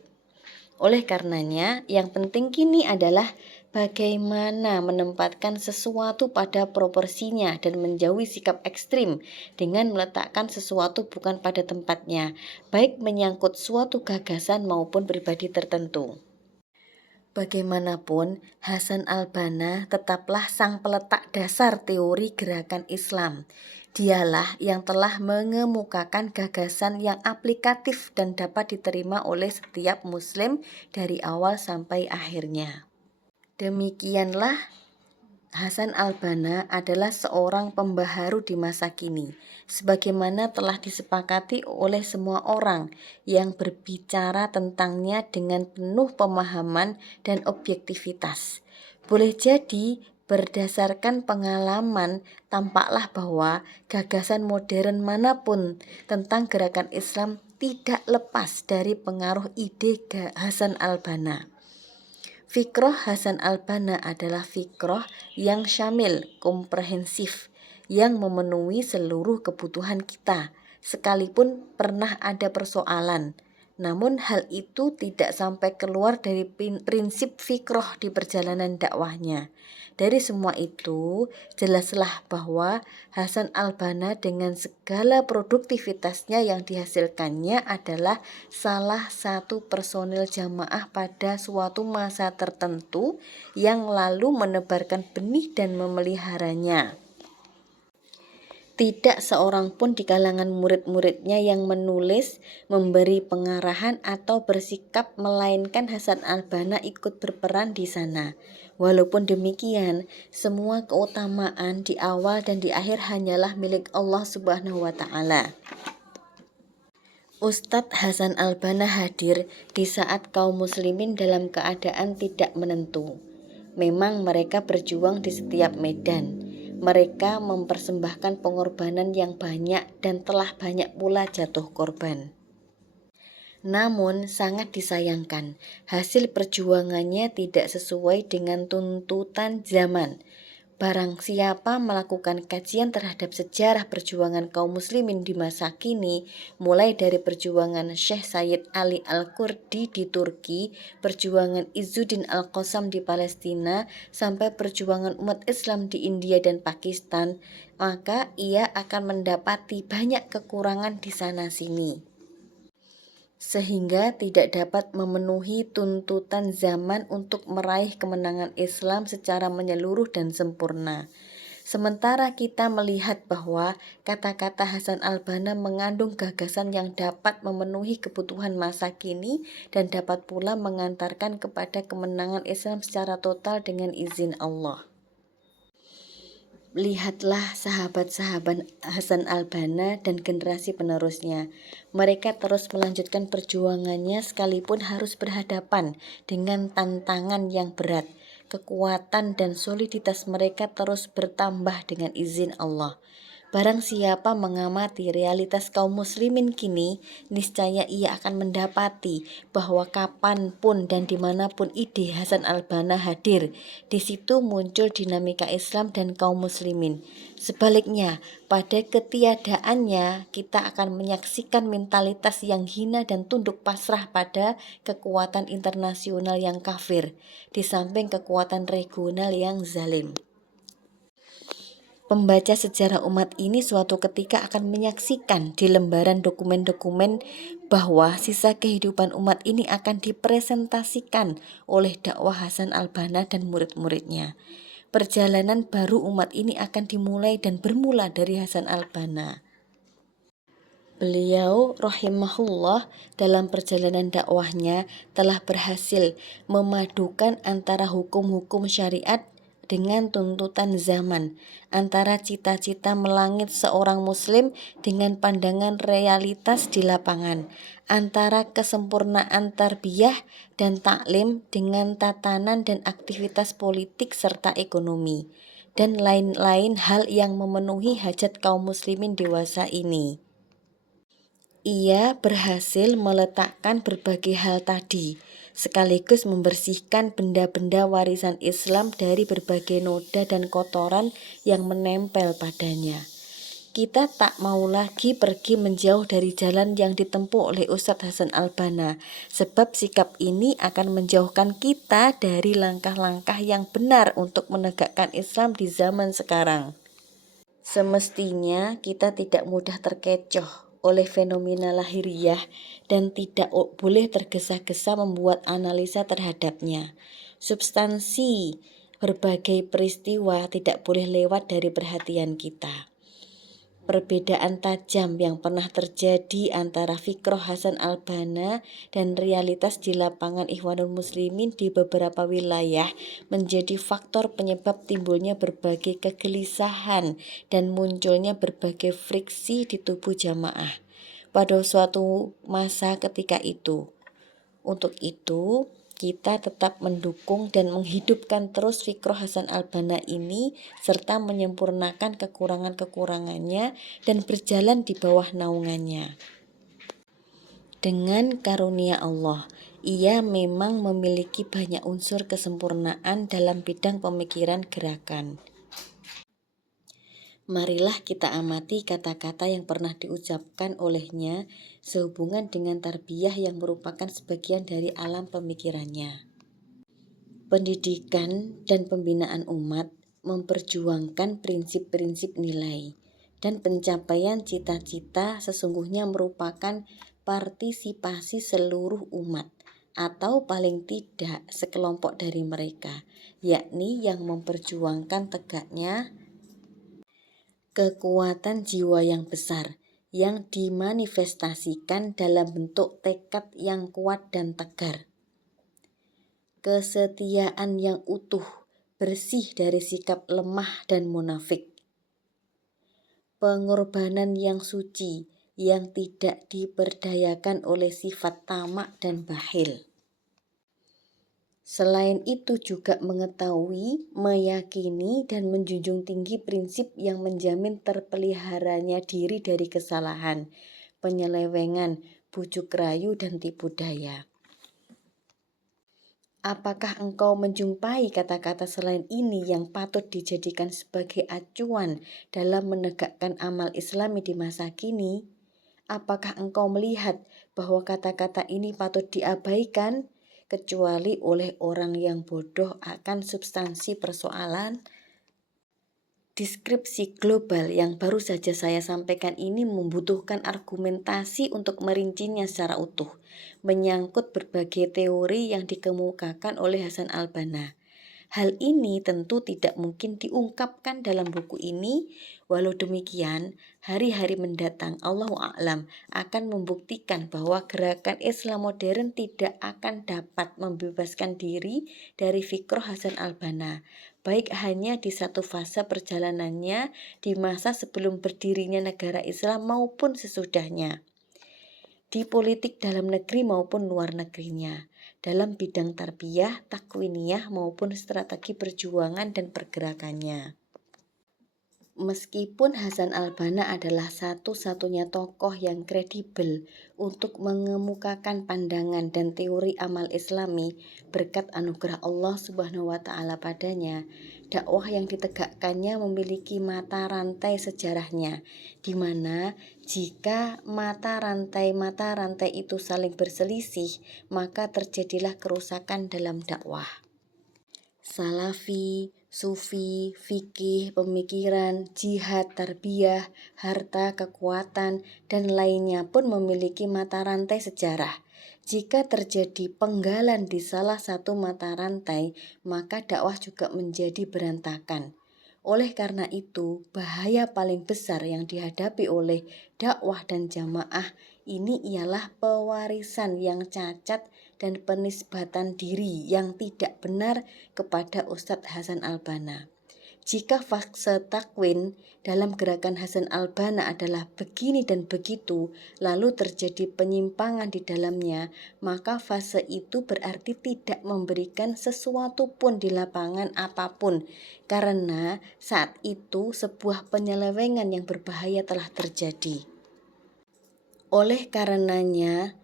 Oleh karenanya, yang penting kini adalah bagaimana menempatkan sesuatu pada proporsinya dan menjauhi sikap ekstrim dengan meletakkan sesuatu bukan pada tempatnya, baik menyangkut suatu gagasan maupun pribadi tertentu. Bagaimanapun, Hasan al-Banna tetaplah sang peletak dasar teori gerakan Islam. Dialah yang telah mengemukakan gagasan yang aplikatif dan dapat diterima oleh setiap muslim dari awal sampai akhirnya. Demikianlah Hasan al-Banna adalah seorang pembaharu di masa kini, sebagaimana telah disepakati oleh semua orang yang berbicara tentangnya dengan penuh pemahaman dan objektivitas. Boleh jadi berdasarkan pengalaman tampaklah bahwa gagasan modern manapun tentang gerakan Islam tidak lepas dari pengaruh ide Hasan al-Banna. Fikroh Hasan al-Banna adalah fikroh yang syamil, komprehensif, yang memenuhi seluruh kebutuhan kita, sekalipun pernah ada persoalan. Namun hal itu tidak sampai keluar dari prinsip fikroh di perjalanan dakwahnya. Dari semua itu, jelaslah bahwa Hasan al-Banna dengan segala produktivitasnya yang dihasilkannya adalah salah satu personil jamaah pada suatu masa tertentu yang lalu menebarkan benih dan memeliharanya. Tidak seorang pun di kalangan murid-muridnya yang menulis, memberi pengarahan atau bersikap melainkan Hasan al-Banna ikut berperan di sana. Walaupun demikian, semua keutamaan di awal dan di akhir hanyalah milik Allah Subhanahu wa Ta'ala. Ustadz Hasan al-Banna hadir di saat kaum muslimin dalam keadaan tidak menentu. Memang mereka berjuang di setiap medan. Mereka mempersembahkan pengorbanan yang banyak dan telah banyak pula jatuh korban. Namun sangat disayangkan, hasil perjuangannya tidak sesuai dengan tuntutan zaman. Barang siapa melakukan kajian terhadap sejarah perjuangan kaum muslimin di masa kini, mulai dari perjuangan Syekh Sayyid Ali Al-Kurdi di Turki, perjuangan Izzuddin Al-Qassam di Palestina, sampai perjuangan umat Islam di India dan Pakistan, maka ia akan mendapati banyak kekurangan di sana-sini, sehingga tidak dapat memenuhi tuntutan zaman untuk meraih kemenangan Islam secara menyeluruh dan sempurna. Sementara kita melihat bahwa kata-kata Hasan al-Banna mengandung gagasan yang dapat memenuhi kebutuhan masa kini dan dapat pula mengantarkan kepada kemenangan Islam secara total dengan izin Allah. Lihatlah sahabat-sahabat Hasan al-Banna dan generasi penerusnya. Mereka terus melanjutkan perjuangannya sekalipun harus berhadapan dengan tantangan yang berat. Kekuatan dan soliditas mereka terus bertambah dengan izin Allah. Barang siapa mengamati realitas kaum muslimin kini, niscaya ia akan mendapati bahwa kapanpun dan dimanapun ide Hasan al-Banna hadir, di situ muncul dinamika Islam dan kaum muslimin. Sebaliknya, pada ketiadaannya, kita akan menyaksikan mentalitas yang hina dan tunduk pasrah pada kekuatan internasional yang kafir, di samping kekuatan regional yang zalim. Pembaca sejarah umat ini suatu ketika akan menyaksikan di lembaran dokumen-dokumen bahwa sisa kehidupan umat ini akan dipresentasikan oleh dakwah Hasan al-Banna dan murid-muridnya. Perjalanan baru umat ini akan dimulai dan bermula dari Hasan al-Banna. Beliau rahimahullah dalam perjalanan dakwahnya telah berhasil memadukan antara hukum-hukum syariat dengan tuntutan zaman, antara cita-cita melangit seorang muslim dengan pandangan realitas di lapangan, antara kesempurnaan tarbiyah dan taklim dengan tatanan dan aktivitas politik serta ekonomi, dan lain-lain hal yang memenuhi hajat kaum muslimin dewasa ini. Ia berhasil meletakkan berbagai hal tadi, sekaligus membersihkan benda-benda warisan Islam dari berbagai noda dan kotoran yang menempel padanya. Kita tak mau lagi pergi menjauh dari jalan yang ditempuh oleh Ustadz Hasan al-Banna, sebab sikap ini akan menjauhkan kita dari langkah-langkah yang benar untuk menegakkan Islam di zaman sekarang. Semestinya kita tidak mudah terkecoh oleh fenomena lahiriah dan tidak boleh tergesa-gesa membuat analisa terhadapnya. Substansi berbagai peristiwa tidak boleh lewat dari perhatian kita. Perbedaan tajam yang pernah terjadi antara fikroh Hasan al-Banna dan realitas di lapangan Ikhwanul Muslimin di beberapa wilayah menjadi faktor penyebab timbulnya berbagai kegelisahan dan munculnya berbagai friksi di tubuh jamaah pada suatu masa ketika itu. Untuk itu, kita tetap mendukung dan menghidupkan terus fikroh Hasan al-Banna ini serta menyempurnakan kekurangan-kekurangannya dan berjalan di bawah naungannya. Dengan karunia Allah, ia memang memiliki banyak unsur kesempurnaan dalam bidang pemikiran gerakan. Marilah kita amati kata-kata yang pernah diucapkan olehnya sehubungan dengan tarbiyah yang merupakan sebagian dari alam pemikirannya. Pendidikan dan pembinaan umat memperjuangkan prinsip-prinsip nilai, dan pencapaian cita-cita sesungguhnya merupakan partisipasi seluruh umat, atau paling tidak sekelompok dari mereka, yakni yang memperjuangkan tegaknya kekuatan jiwa yang besar yang dimanifestasikan dalam bentuk tekad yang kuat dan tegar, kesetiaan yang utuh, bersih dari sikap lemah dan munafik, pengorbanan yang suci yang tidak diperdayakan oleh sifat tamak dan bakhil. Selain itu juga mengetahui, meyakini, dan menjunjung tinggi prinsip yang menjamin terpeliharanya diri dari kesalahan, penyelewengan, bujuk rayu, dan tipu daya. Apakah engkau menjumpai kata-kata selain ini yang patut dijadikan sebagai acuan dalam menegakkan amal Islami di masa kini? Apakah engkau melihat bahwa kata-kata ini patut diabaikan, kecuali oleh orang yang bodoh akan substansi persoalan? Deskripsi global yang baru saja saya sampaikan ini membutuhkan argumentasi untuk merincinya secara utuh, menyangkut berbagai teori yang dikemukakan oleh Hasan al-Banna. Hal ini tentu tidak mungkin diungkapkan dalam buku ini. Walau demikian, hari-hari mendatang Allahu a'lam akan membuktikan bahwa gerakan Islam modern tidak akan dapat membebaskan diri dari fikroh Hasan al-Banna, baik hanya di satu fase perjalanannya di masa sebelum berdirinya negara Islam maupun sesudahnya, di politik dalam negeri maupun luar negerinya, dalam bidang tarbiyah, takwiniyah maupun strategi perjuangan dan pergerakannya. Meskipun Hasan al-Banna adalah satu-satunya tokoh yang kredibel untuk mengemukakan pandangan dan teori amal Islami berkat anugerah Allah Subhanahu wa taala padanya, dakwah yang ditegakkannya memiliki mata rantai sejarahnya, di mana jika mata rantai itu saling berselisih, maka terjadilah kerusakan dalam dakwah. Salafi, sufi, fikih, pemikiran, jihad, tarbiyah, harta, kekuatan, dan lainnya pun memiliki mata rantai sejarah. Jika terjadi penggalan di salah satu mata rantai, maka dakwah juga menjadi berantakan. Oleh karena itu, bahaya paling besar yang dihadapi oleh dakwah dan jamaah ini ialah pewarisan yang cacat dan penisbatan diri yang tidak benar kepada Ustadz Hasan al-Banna. Jika fase takwin dalam gerakan Hasan al-Banna adalah begini dan begitu, lalu terjadi penyimpangan di dalamnya, maka fase itu berarti tidak memberikan sesuatu pun di lapangan apapun, karena saat itu sebuah penyelewengan yang berbahaya telah terjadi. Oleh karenanya,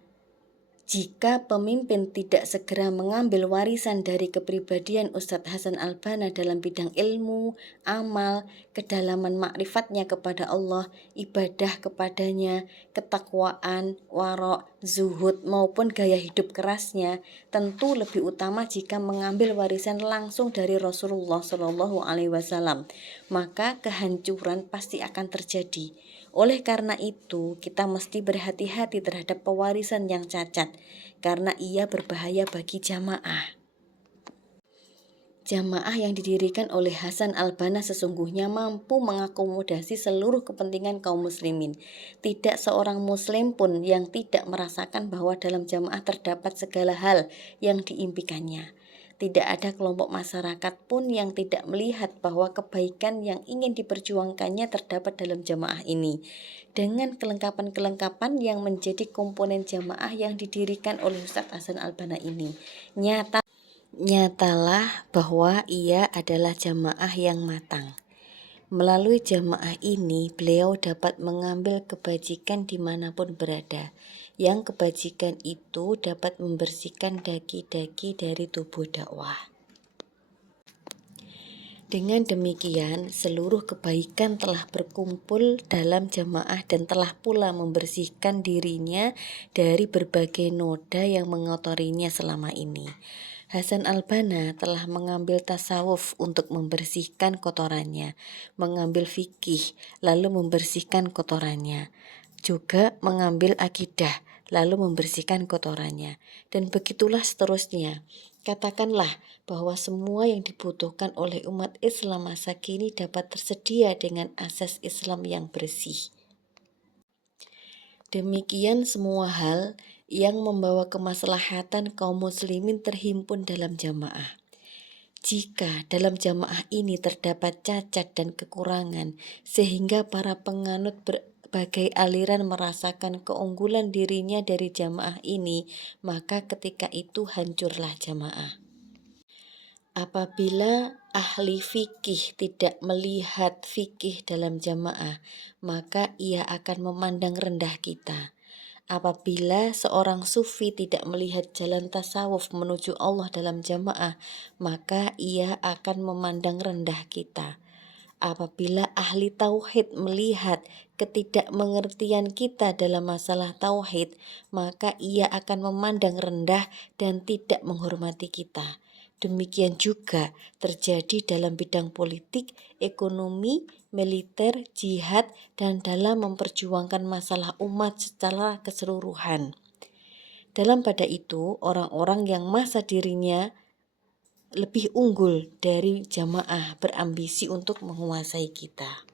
jika pemimpin tidak segera mengambil warisan dari kepribadian Ustadz Hasan al-Banna dalam bidang ilmu, amal, kedalaman makrifatnya kepada Allah, ibadah kepadanya, ketakwaan, warok, zuhud maupun gaya hidup kerasnya, tentu lebih utama jika mengambil warisan langsung dari Rasulullah SAW, maka kehancuran pasti akan terjadi. Oleh karena itu, kita mesti berhati-hati terhadap pewarisan yang cacat, karena ia berbahaya bagi jamaah. Jamaah yang didirikan oleh Hasan al-Banna sesungguhnya mampu mengakomodasi seluruh kepentingan kaum muslimin. Tidak seorang muslim pun yang tidak merasakan bahwa dalam jamaah terdapat segala hal yang diimpikannya. Tidak ada kelompok masyarakat pun yang tidak melihat bahwa kebaikan yang ingin diperjuangkannya terdapat dalam jamaah ini. Dengan kelengkapan-kelengkapan yang menjadi komponen jamaah yang didirikan oleh Ustadz Hasan al-Banna ini, nyatalah bahwa ia adalah jamaah yang matang. Melalui jamaah ini, beliau dapat mengambil kebajikan dimanapun berada, yang kebajikan itu dapat membersihkan daki-daki dari tubuh dakwah. Dengan demikian, seluruh kebaikan telah berkumpul dalam jamaah dan telah pula membersihkan dirinya dari berbagai noda yang mengotorinya selama ini. Hasan al-Banna telah mengambil tasawuf untuk membersihkan kotorannya, mengambil fikih lalu membersihkan kotorannya, juga mengambil akidah lalu membersihkan kotorannya, dan begitulah seterusnya. Katakanlah bahwa semua yang dibutuhkan oleh umat Islam masa kini dapat tersedia dengan asas Islam yang bersih. Demikian semua hal yang membawa kemaslahatan kaum muslimin terhimpun dalam jamaah. Jika dalam jamaah ini terdapat cacat dan kekurangan sehingga para penganut berbagai aliran merasakan keunggulan dirinya dari jamaah ini, maka ketika itu hancurlah jamaah. Apabila ahli fikih tidak melihat fikih dalam jamaah, maka ia akan memandang rendah kita. Apabila seorang sufi tidak melihat jalan tasawuf menuju Allah dalam jamaah, maka ia akan memandang rendah kita. Apabila ahli tauhid melihat ketidakmengertian kita dalam masalah tauhid, maka ia akan memandang rendah dan tidak menghormati kita. Demikian juga terjadi dalam bidang politik, ekonomi, militer, jihad, dan dalam memperjuangkan masalah umat secara keseluruhan. Dalam pada itu, orang-orang yang masa dirinya lebih unggul dari jamaah berambisi untuk menguasai kita.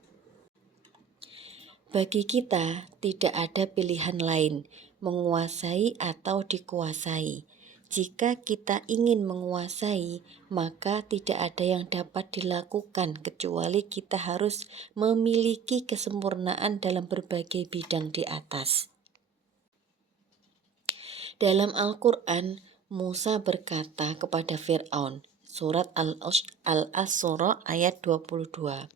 Bagi kita, tidak ada pilihan lain, menguasai atau dikuasai. Jika kita ingin menguasai, maka tidak ada yang dapat dilakukan kecuali kita harus memiliki kesempurnaan dalam berbagai bidang di atas. Dalam Al-Quran, Musa berkata kepada Fir'aun, surat Al-Asra ayat 22.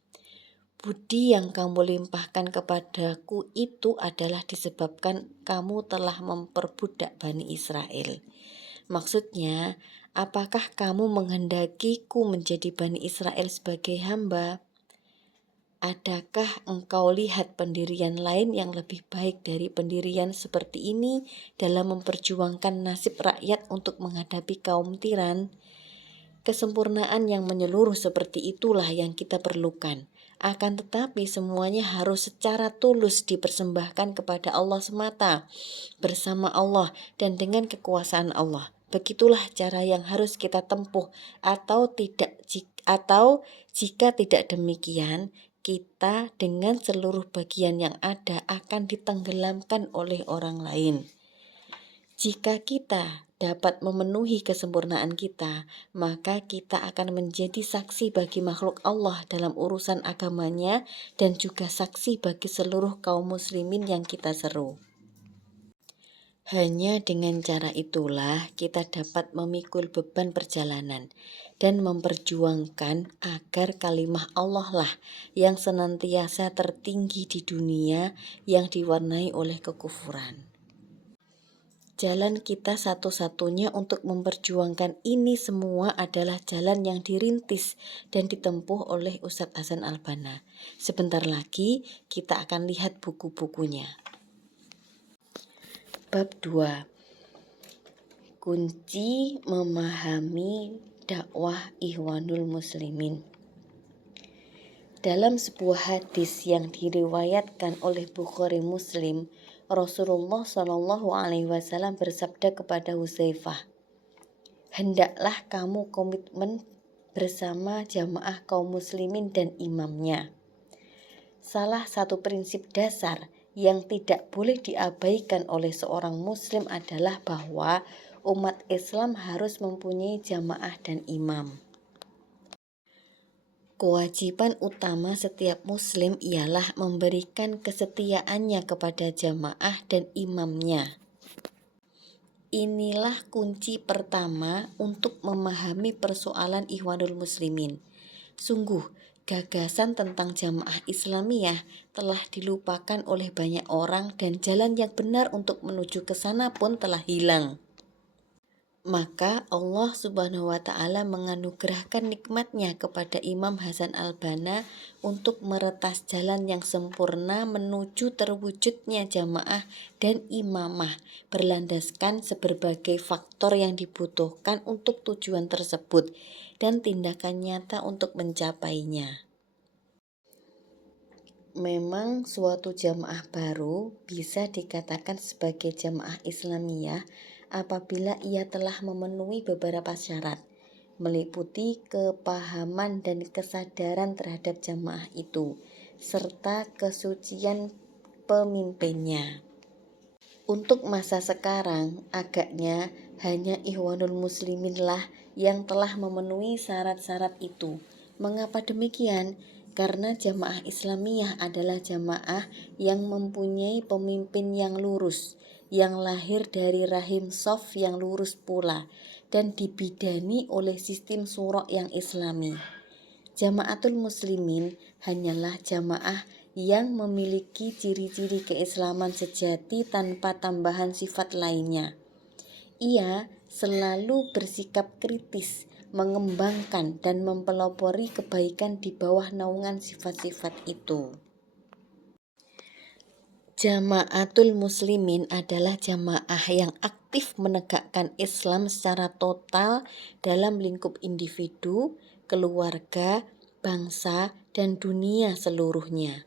Budi yang kamu limpahkan kepadaku itu adalah disebabkan kamu telah memperbudak Bani Israel. Maksudnya, apakah kamu menghendakiku menjadi Bani Israel sebagai hamba? Adakah engkau lihat pendirian lain yang lebih baik dari pendirian seperti ini dalam memperjuangkan nasib rakyat untuk menghadapi kaum tiran? Kesempurnaan yang menyeluruh seperti itulah yang kita perlukan. Akan tetapi semuanya harus secara tulus dipersembahkan kepada Allah semata, bersama Allah dan dengan kekuasaan Allah. Begitulah cara yang harus kita tempuh, atau jika tidak demikian, kita dengan seluruh bagian yang ada akan ditenggelamkan oleh orang lain. Jika kita dapat memenuhi kesempurnaan kita, maka kita akan menjadi saksi bagi makhluk Allah dalam urusan agamanya dan juga saksi bagi seluruh kaum muslimin yang kita seru. Hanya dengan cara itulah kita dapat memikul beban perjalanan dan memperjuangkan agar kalimah Allah lah yang senantiasa tertinggi di dunia yang diwarnai oleh kekufuran. Jalan kita satu-satunya untuk memperjuangkan ini semua adalah jalan yang dirintis dan ditempuh oleh Ustadz Hasan Al-Banna. Sebentar lagi kita akan lihat buku-bukunya. Bab 2. Kunci memahami dakwah Ikhwanul Muslimin. Dalam sebuah hadis yang diriwayatkan oleh Bukhari Muslim, Rasulullah SAW bersabda kepada Hudzaifah, "Hendaklah kamu komitmen bersama jamaah kaum muslimin dan imamnya." Salah satu prinsip dasar yang tidak boleh diabaikan oleh seorang muslim adalah bahwa umat Islam harus mempunyai jamaah dan imam. Kewajiban utama setiap muslim ialah memberikan kesetiaannya kepada jamaah dan imamnya. Inilah kunci pertama untuk memahami persoalan Ikhwanul Muslimin. Sungguh, gagasan tentang jamaah Islamiyah telah dilupakan oleh banyak orang dan jalan yang benar untuk menuju ke sana pun telah hilang. Maka Allah Subhanahu wa Ta'ala menganugerahkan nikmatnya kepada Imam Hasan Al-Banna untuk meretas jalan yang sempurna menuju terwujudnya jamaah dan imamah, berlandaskan seberbagai faktor yang dibutuhkan untuk tujuan tersebut dan tindakan nyata untuk mencapainya. Memang suatu jamaah baru bisa dikatakan sebagai jamaah Islamiyah apabila ia telah memenuhi beberapa syarat, meliputi kepahaman dan kesadaran terhadap jamaah itu, serta kesucian pemimpinnya. Untuk masa sekarang, agaknya hanya Ikhwanul Muslimin lah yang telah memenuhi syarat-syarat itu. Mengapa demikian? Karena jamaah Islamiyah adalah jamaah yang mempunyai pemimpin yang lurus, yang lahir dari rahim shaf yang lurus pula, dan dibidani oleh sistem syura yang islami. Jamaatul Muslimin hanyalah jamaah yang memiliki ciri-ciri keislaman sejati tanpa tambahan sifat lainnya. Ia selalu bersikap kritis, mengembangkan dan mempelopori kebaikan di bawah naungan sifat-sifat itu. Jamaatul Muslimin adalah jamaah yang aktif menegakkan Islam secara total dalam lingkup individu, keluarga, bangsa, dan dunia seluruhnya.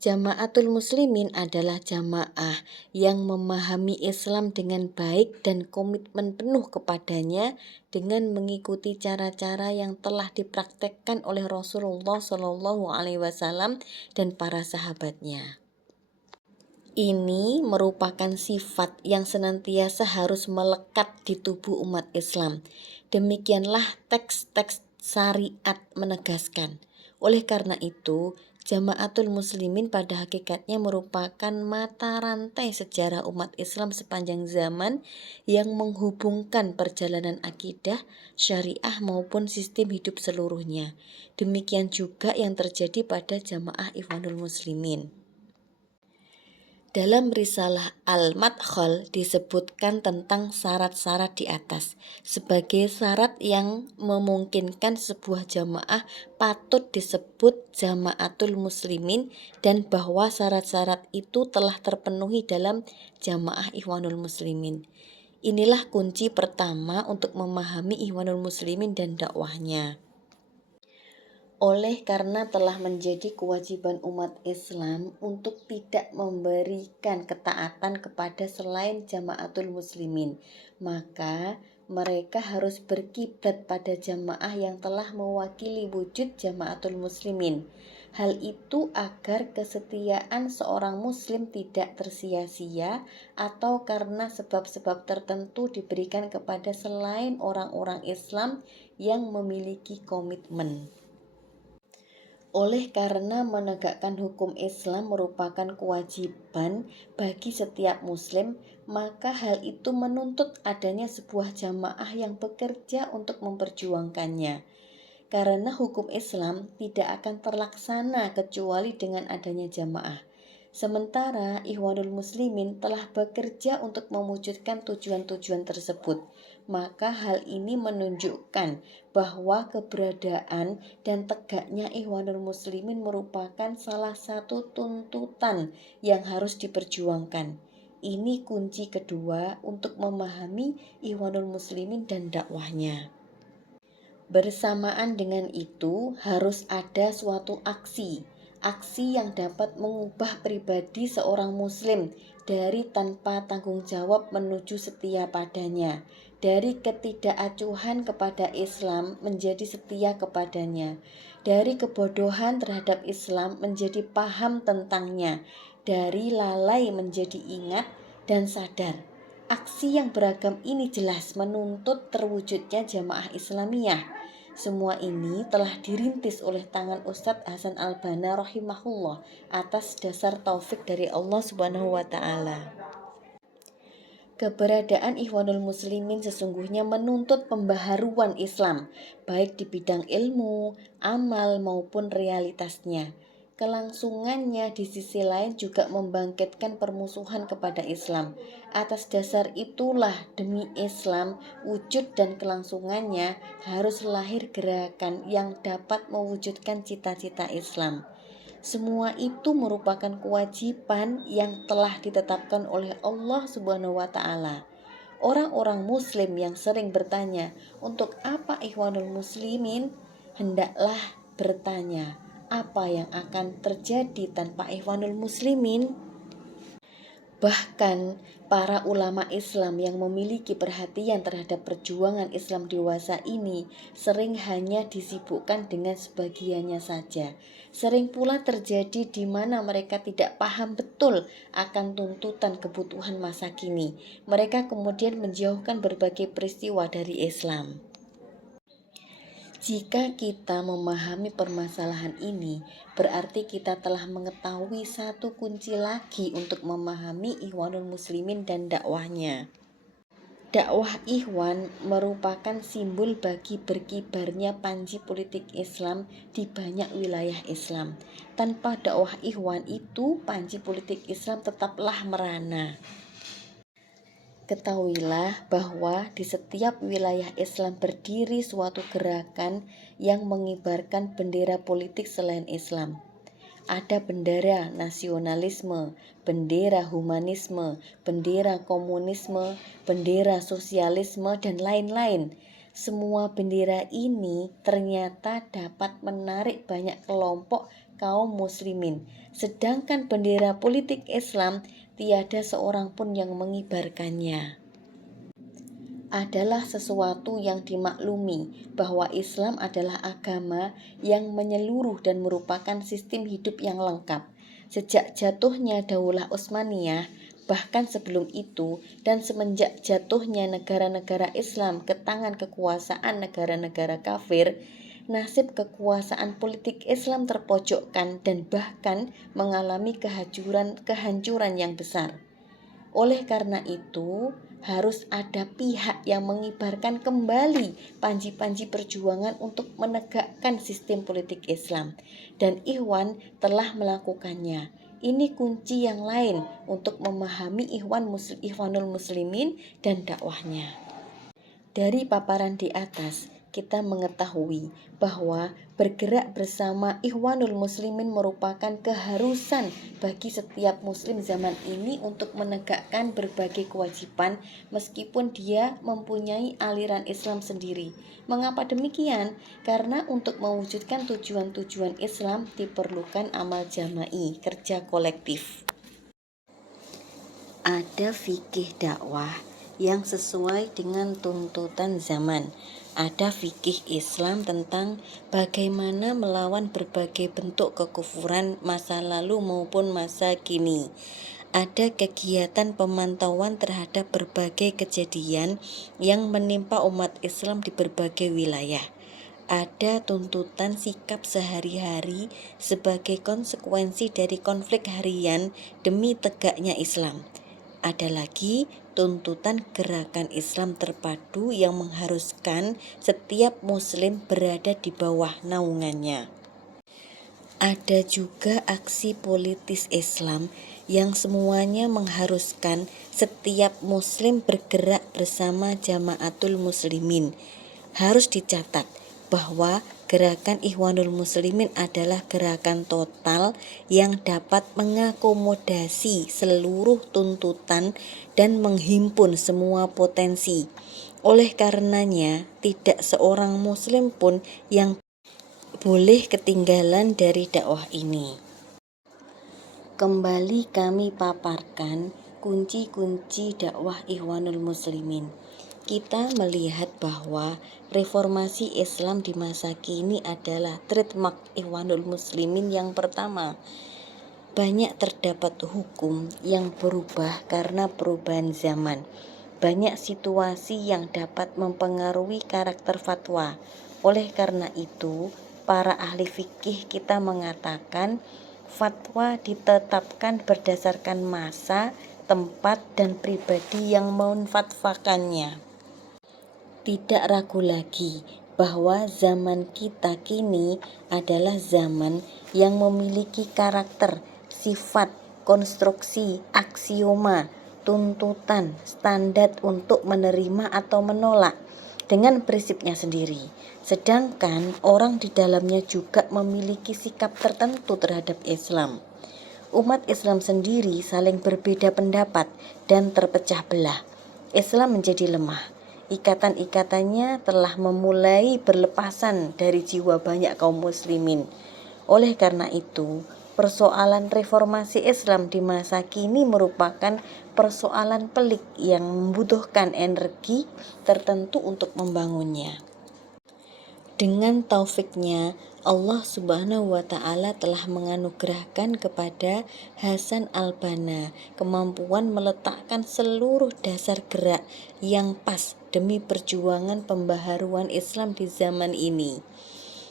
Jamaatul Muslimin adalah jamaah yang memahami Islam dengan baik dan komitmen penuh kepadanya dengan mengikuti cara-cara yang telah dipraktekkan oleh Rasulullah SAW dan para sahabatnya. Ini merupakan sifat yang senantiasa harus melekat di tubuh umat Islam. Demikianlah teks-teks syariat menegaskan. Oleh karena itu, Jamaatul Muslimin pada hakikatnya merupakan mata rantai sejarah umat Islam sepanjang zaman yang menghubungkan perjalanan akidah, syariah maupun sistem hidup seluruhnya. Demikian juga yang terjadi pada Jamaah Ikhwanul Muslimin. Dalam risalah Al-Madkhal disebutkan tentang syarat-syarat di atas sebagai syarat yang memungkinkan sebuah jamaah patut disebut Jamaatul Muslimin dan bahwa syarat-syarat itu telah terpenuhi dalam Jamaah Ikhwanul Muslimin. Inilah kunci pertama untuk memahami Ikhwanul Muslimin dan dakwahnya. Oleh karena telah menjadi kewajiban umat Islam untuk tidak memberikan ketaatan kepada selain Jamaatul Muslimin, maka mereka harus berkiblat pada jamaah yang telah mewakili wujud Jamaatul Muslimin. Hal itu agar kesetiaan seorang muslim tidak tersia-sia atau karena sebab-sebab tertentu diberikan kepada selain orang-orang Islam yang memiliki komitmen. Oleh karena menegakkan hukum Islam merupakan kewajiban bagi setiap muslim, maka hal itu menuntut adanya sebuah jamaah yang bekerja untuk memperjuangkannya. Karena hukum Islam tidak akan terlaksana kecuali dengan adanya jamaah. Sementara Ikhwanul Muslimin telah bekerja untuk mewujudkan tujuan-tujuan tersebut, maka hal ini menunjukkan bahwa keberadaan dan tegaknya Ikhwanul Muslimin merupakan salah satu tuntutan yang harus diperjuangkan. Ini kunci kedua untuk memahami Ikhwanul Muslimin dan dakwahnya. Bersamaan dengan itu harus ada suatu aksi yang dapat mengubah pribadi seorang muslim dari tanpa tanggung jawab menuju setia padanya, dari ketidakacuhan kepada Islam menjadi setia kepadanya, dari kebodohan terhadap Islam menjadi paham tentangnya, dari lalai menjadi ingat dan sadar. Aksi yang beragam ini jelas menuntut terwujudnya jamaah Islamiyah. Semua ini telah dirintis oleh tangan Ustadz Hasan Al-Banna rahimahullah atas dasar taufik dari Allah Subhanahu wa taala. Keberadaan Ikhwanul Muslimin sesungguhnya menuntut pembaharuan Islam, baik di bidang ilmu, amal maupun realitasnya. Kelangsungannya di sisi lain juga membangkitkan permusuhan kepada Islam. Atas dasar itulah demi Islam, wujud dan kelangsungannya harus lahir gerakan yang dapat mewujudkan cita-cita Islam. Semua itu merupakan kewajiban yang telah ditetapkan oleh Allah Subhanahu wa taala. Orang-orang muslim yang sering bertanya, "Untuk apa Ikhwanul Muslimin?" hendaklah bertanya, apa yang akan terjadi tanpa Ikhwanul Muslimin? Bahkan para ulama Islam yang memiliki perhatian terhadap perjuangan Islam dewasa ini sering hanya disibukkan dengan sebagiannya saja. Sering pula terjadi di mana mereka tidak paham betul akan tuntutan kebutuhan masa kini. Mereka kemudian menjauhkan berbagai peristiwa dari Islam. Jika kita memahami permasalahan ini, berarti kita telah mengetahui satu kunci lagi untuk memahami Ikhwanul Muslimin dan dakwahnya. Dakwah Ikhwan merupakan simbol bagi berkibarnya panji politik Islam di banyak wilayah Islam. Tanpa dakwah Ikhwan itu, panji politik Islam tetaplah merana. Ketahuilah bahwa di setiap wilayah Islam berdiri suatu gerakan yang mengibarkan bendera politik selain Islam. Ada bendera nasionalisme, bendera humanisme, bendera komunisme, bendera sosialisme, dan lain-lain. Semua bendera ini ternyata dapat menarik banyak kelompok kaum muslimin. Sedangkan bendera politik Islam tiada seorang pun yang mengibarkannya. Adalah sesuatu yang dimaklumi bahwa Islam adalah agama yang menyeluruh dan merupakan sistem hidup yang lengkap. Sejak jatuhnya Daulah Utsmaniyah, bahkan sebelum itu dan semenjak jatuhnya negara-negara Islam ke tangan kekuasaan negara-negara kafir, nasib kekuasaan politik Islam terpojokkan dan bahkan mengalami kehancuran yang besar. Oleh karena itu, harus ada pihak yang mengibarkan kembali panji-panji perjuangan untuk menegakkan sistem politik Islam. Dan Ikhwan telah melakukannya. Ini kunci yang lain untuk memahami Ikhwanul Muslimin dan dakwahnya. Dari paparan di atas, kita mengetahui bahwa bergerak bersama Ikhwanul Muslimin merupakan keharusan bagi setiap muslim zaman ini untuk menegakkan berbagai kewajiban meskipun dia mempunyai aliran Islam sendiri. Mengapa demikian? Karena untuk mewujudkan tujuan-tujuan Islam diperlukan amal jama'i, kerja kolektif. Ada fikih dakwah yang sesuai dengan tuntutan zaman. Ada fikih Islam tentang bagaimana melawan berbagai bentuk kekufuran masa lalu maupun masa kini. Ada kegiatan pemantauan terhadap berbagai kejadian yang menimpa umat Islam di berbagai wilayah. Ada tuntutan sikap sehari-hari sebagai konsekuensi dari konflik harian demi tegaknya Islam. Ada lagi tuntutan gerakan Islam terpadu yang mengharuskan setiap muslim berada di bawah naungannya. Ada juga aksi politis Islam yang semuanya mengharuskan setiap muslim bergerak bersama jamaatul muslimin. Harus dicatat bahwa gerakan Ikhwanul Muslimin adalah gerakan total yang dapat mengakomodasi seluruh tuntutan dan menghimpun semua potensi. Oleh karenanya, tidak seorang muslim pun yang boleh ketinggalan dari dakwah ini. Kembali kami paparkan kunci-kunci dakwah Ikhwanul Muslimin. Kita melihat bahwa reformasi Islam di masa kini adalah trademark Ikhwanul Muslimin yang pertama. Banyak terdapat hukum yang berubah karena perubahan zaman. Banyak situasi yang dapat mempengaruhi karakter fatwa. Oleh karena itu, para ahli fikih kita mengatakan fatwa ditetapkan berdasarkan masa, tempat, dan pribadi yang memfatwakannya. Tidak ragu lagi bahwa zaman kita kini adalah zaman yang memiliki karakter, sifat, konstruksi, aksioma, tuntutan, standar untuk menerima atau menolak dengan prinsipnya sendiri. Sedangkan orang di dalamnya juga memiliki sikap tertentu terhadap Islam. Umat Islam sendiri saling berbeda pendapat dan terpecah belah. Islam menjadi lemah. Ikatan-ikatannya telah memulai berlepasan dari jiwa banyak kaum muslimin. Oleh karena itu, persoalan reformasi Islam di masa kini merupakan persoalan pelik yang membutuhkan energi tertentu untuk membangunnya. Dengan taufiknya, Allah Subhanahu wa Ta'ala telah menganugerahkan kepada Hasan al-Banna kemampuan meletakkan seluruh dasar gerak yang pas demi perjuangan pembaharuan Islam di zaman ini.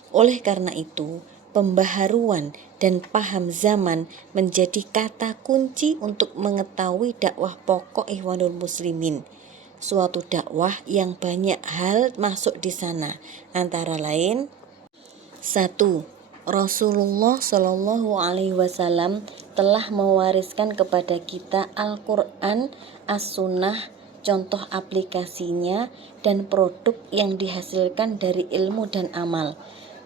Oleh karena itu, pembaharuan dan paham zaman menjadi kata kunci untuk mengetahui dakwah pokok Ikhwanul Muslimin. suatu dakwah yang banyak hal masuk di sana, antara lain 1. Rasulullah Shallallahu Alaihi Wasallam telah mewariskan kepada kita Al-Quran, As-Sunnah, contoh aplikasinya, dan produk yang dihasilkan dari ilmu dan amal.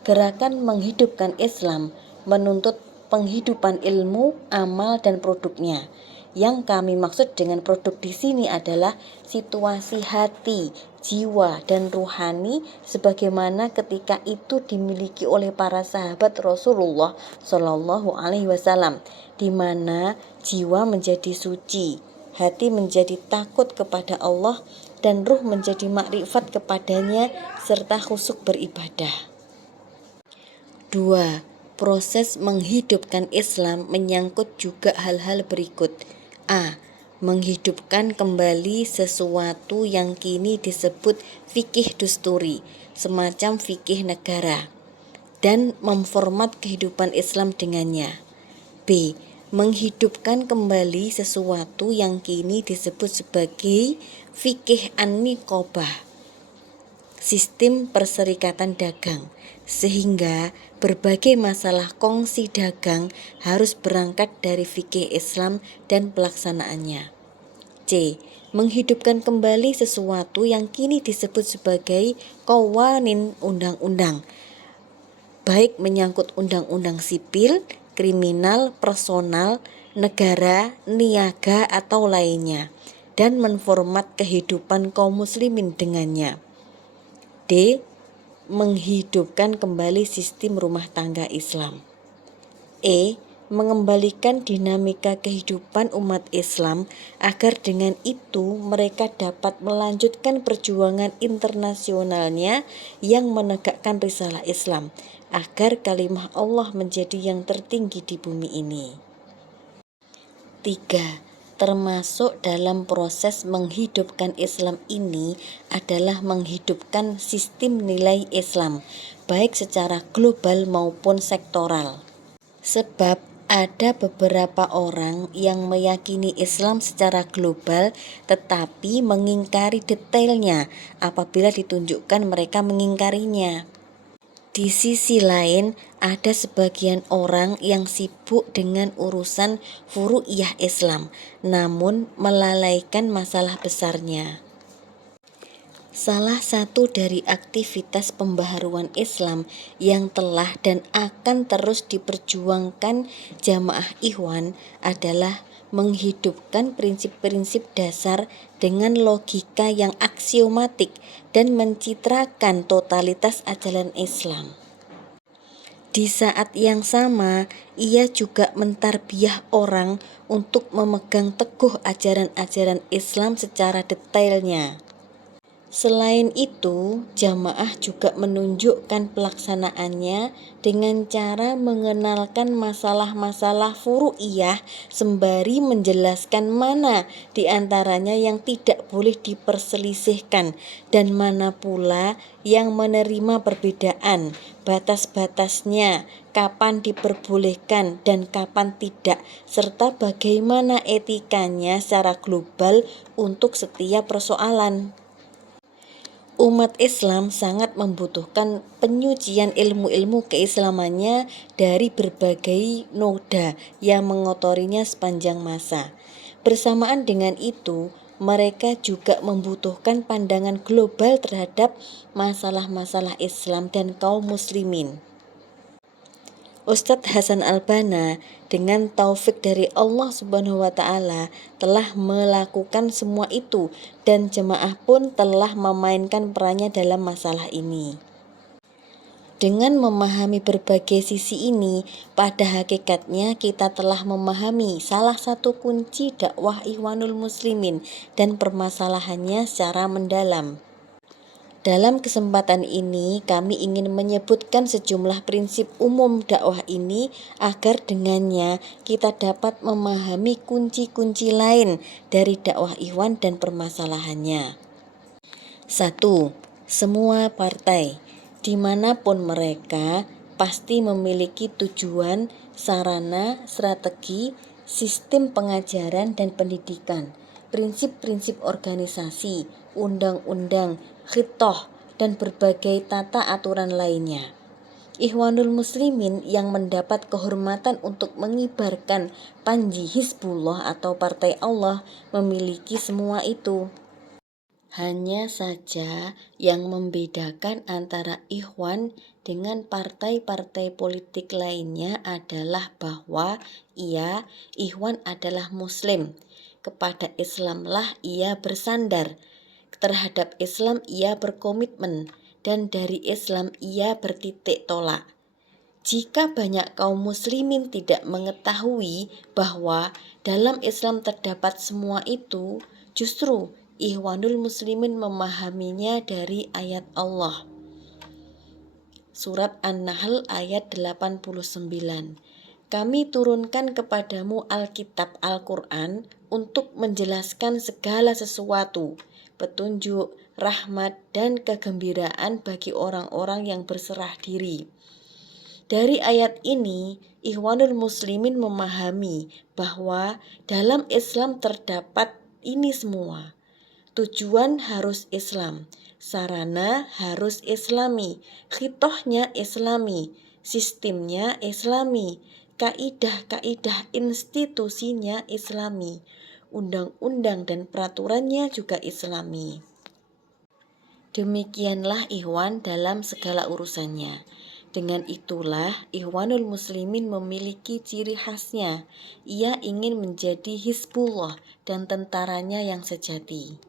Gerakan menghidupkan Islam menuntut penghidupan ilmu, amal, dan produknya. Yang kami maksud dengan produk di sini adalah situasi hati, jiwa, dan ruhani sebagaimana ketika itu dimiliki oleh para sahabat Rasulullah Shallallahu Alaihi Wasallam, di mana jiwa menjadi suci, hati menjadi takut kepada Allah, dan ruh menjadi makrifat kepadanya serta khusyuk beribadah. 2. Proses menghidupkan Islam menyangkut juga hal-hal berikut. A. Menghidupkan kembali sesuatu yang kini disebut fikih dusturi, semacam fikih negara, dan memformat kehidupan Islam dengannya. B. Menghidupkan kembali sesuatu yang kini disebut sebagai fikih an-niqabah, sistem perserikatan dagang, sehingga berbagai masalah kongsi dagang harus berangkat dari fikih Islam dan pelaksanaannya. C. Menghidupkan kembali sesuatu yang kini disebut sebagai qawanin undang-undang, baik menyangkut undang-undang sipil, kriminal, personal, negara, niaga, atau lainnya, dan menformat kehidupan kaum muslimin dengannya. D. Menghidupkan kembali sistem rumah tangga Islam. E. Mengembalikan dinamika kehidupan umat Islam agar dengan itu mereka dapat melanjutkan perjuangan internasionalnya yang menegakkan risalah Islam agar kalimah Allah menjadi yang tertinggi di bumi ini. 3. Termasuk dalam proses menghidupkan Islam ini adalah menghidupkan sistem nilai Islam, baik secara global maupun sektoral. Sebab ada beberapa orang yang meyakini Islam secara global tetapi mengingkari detailnya apabila ditunjukkan mereka mengingkarinya. Di sisi lain, ada sebagian orang yang sibuk dengan urusan furu'iyah Islam, namun melalaikan masalah besarnya. Salah satu dari aktivitas pembaharuan Islam yang telah dan akan terus diperjuangkan Jamaah Ikhwan adalah menghidupkan prinsip-prinsip dasar dengan logika yang aksiomatik dan mencitrakan totalitas ajaran Islam. Di saat yang sama, ia juga mentarbiyah orang untuk memegang teguh ajaran-ajaran Islam secara detailnya. Selain itu, jamaah juga menunjukkan pelaksanaannya dengan cara mengenalkan masalah-masalah furu'iyah sembari menjelaskan mana di antaranya yang tidak boleh diperselisihkan dan mana pula yang menerima perbedaan, batas-batasnya, kapan diperbolehkan dan kapan tidak, serta bagaimana etikanya secara global untuk setiap persoalan. Umat Islam sangat membutuhkan penyucian ilmu-ilmu keislamannya dari berbagai noda yang mengotorinya sepanjang masa. Bersamaan dengan itu, mereka juga membutuhkan pandangan global terhadap masalah-masalah Islam dan kaum muslimin. Ustadz Hasan Al-Banna dengan taufik dari Allah Subhanahu wa Ta'ala telah melakukan semua itu dan jemaah pun telah memainkan perannya dalam masalah ini. Dengan memahami berbagai sisi ini, pada hakikatnya kita telah memahami salah satu kunci dakwah Ikhwanul Muslimin dan permasalahannya secara mendalam. Dalam kesempatan ini, kami ingin menyebutkan sejumlah prinsip umum dakwah ini agar dengannya kita dapat memahami kunci-kunci lain dari dakwah Ikhwan dan permasalahannya. 1. Semua partai, dimanapun mereka, pasti memiliki tujuan, sarana, strategi, sistem pengajaran dan pendidikan, prinsip-prinsip organisasi, undang-undang, khitoh, dan berbagai tata aturan lainnya. Ikhwanul Muslimin yang mendapat kehormatan untuk mengibarkan panji Hizbullah atau Partai Allah memiliki semua itu. Hanya saja yang membedakan antara Ikhwan dengan partai-partai politik lainnya adalah bahwa Ikhwan adalah Muslim. Kepada Islamlah ia bersandar. Terhadap Islam ia berkomitmen, dan dari Islam ia bertitik tolak. Jika banyak kaum muslimin tidak mengetahui bahwa dalam Islam terdapat semua itu, justru Ikhwanul Muslimin memahaminya dari ayat Allah. Surat An-Nahl ayat 89. Kami turunkan kepadamu Alkitab Al-Quran untuk menjelaskan segala sesuatu, petunjuk, rahmat, dan kegembiraan bagi orang-orang yang berserah diri. Dari ayat ini, Ikhwanul Muslimin memahami bahwa dalam Islam terdapat ini semua. Tujuan harus Islam, sarana harus Islami, khitohnya Islami, sistemnya Islami, kaidah-kaidah institusinya Islami, undang-undang dan peraturannya juga Islami. Demikianlah Ikhwan dalam segala urusannya. Dengan itulah Ikhwanul Muslimin memiliki ciri khasnya. Ia ingin menjadi Hizbullah dan tentaranya yang sejati.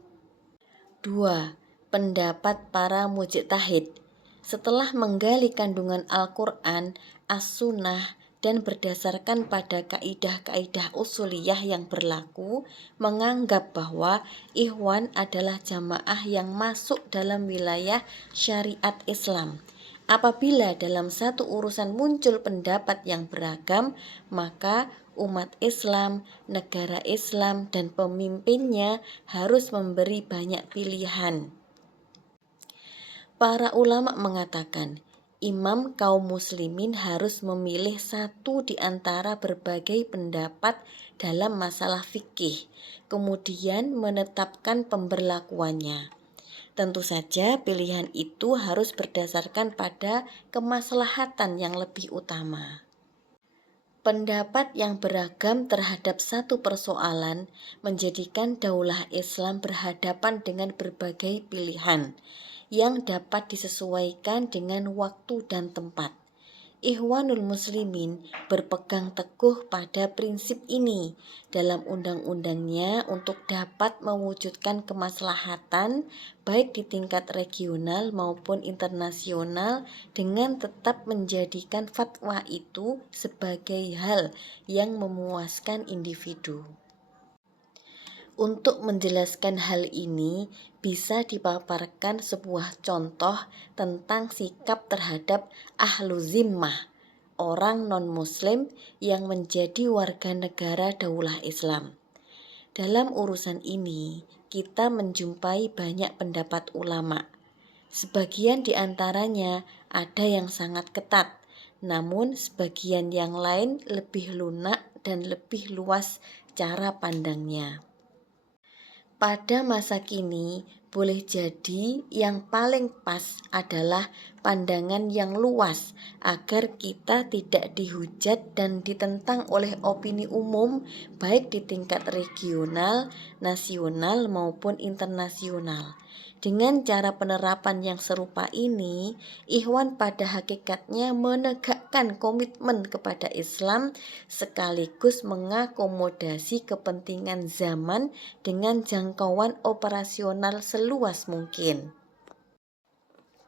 2. Pendapat para mujtahid. Setelah menggali kandungan Al-Quran, As-Sunnah, dan berdasarkan pada kaidah-kaidah usuliyah yang berlaku, menganggap bahwa Ikhwan adalah jamaah yang masuk dalam wilayah syariat Islam. Apabila dalam satu urusan muncul pendapat yang beragam, maka umat Islam, negara Islam, dan pemimpinnya harus memberi banyak pilihan. Para ulama mengatakan, imam kaum muslimin harus memilih satu di antara berbagai pendapat dalam masalah fikih, kemudian menetapkan pemberlakuannya. Tentu saja pilihan itu harus berdasarkan pada kemaslahatan yang lebih utama. Pendapat yang beragam terhadap satu persoalan menjadikan daulah Islam berhadapan dengan berbagai pilihan yang dapat disesuaikan dengan waktu dan tempat. Ikhwanul Muslimin berpegang teguh pada prinsip ini dalam undang-undangnya untuk dapat mewujudkan kemaslahatan baik di tingkat regional maupun internasional dengan tetap menjadikan fatwa itu sebagai hal yang memuaskan individu. Untuk menjelaskan hal ini, bisa dipaparkan sebuah contoh tentang sikap terhadap ahlu zimmah, orang non-muslim yang menjadi warga negara daulah Islam. Dalam urusan ini, kita menjumpai banyak pendapat ulama. Sebagian di antaranya ada yang sangat ketat, namun sebagian yang lain lebih lunak dan lebih luas cara pandangnya. Pada masa kini, boleh jadi yang paling pas adalah pandangan yang luas agar kita tidak dihujat dan ditentang oleh opini umum baik di tingkat regional, nasional maupun internasional. Dengan cara penerapan yang serupa ini, Ikhwan pada hakikatnya menegakkan komitmen kepada Islam sekaligus mengakomodasi kepentingan zaman dengan jangkauan operasional seluas mungkin.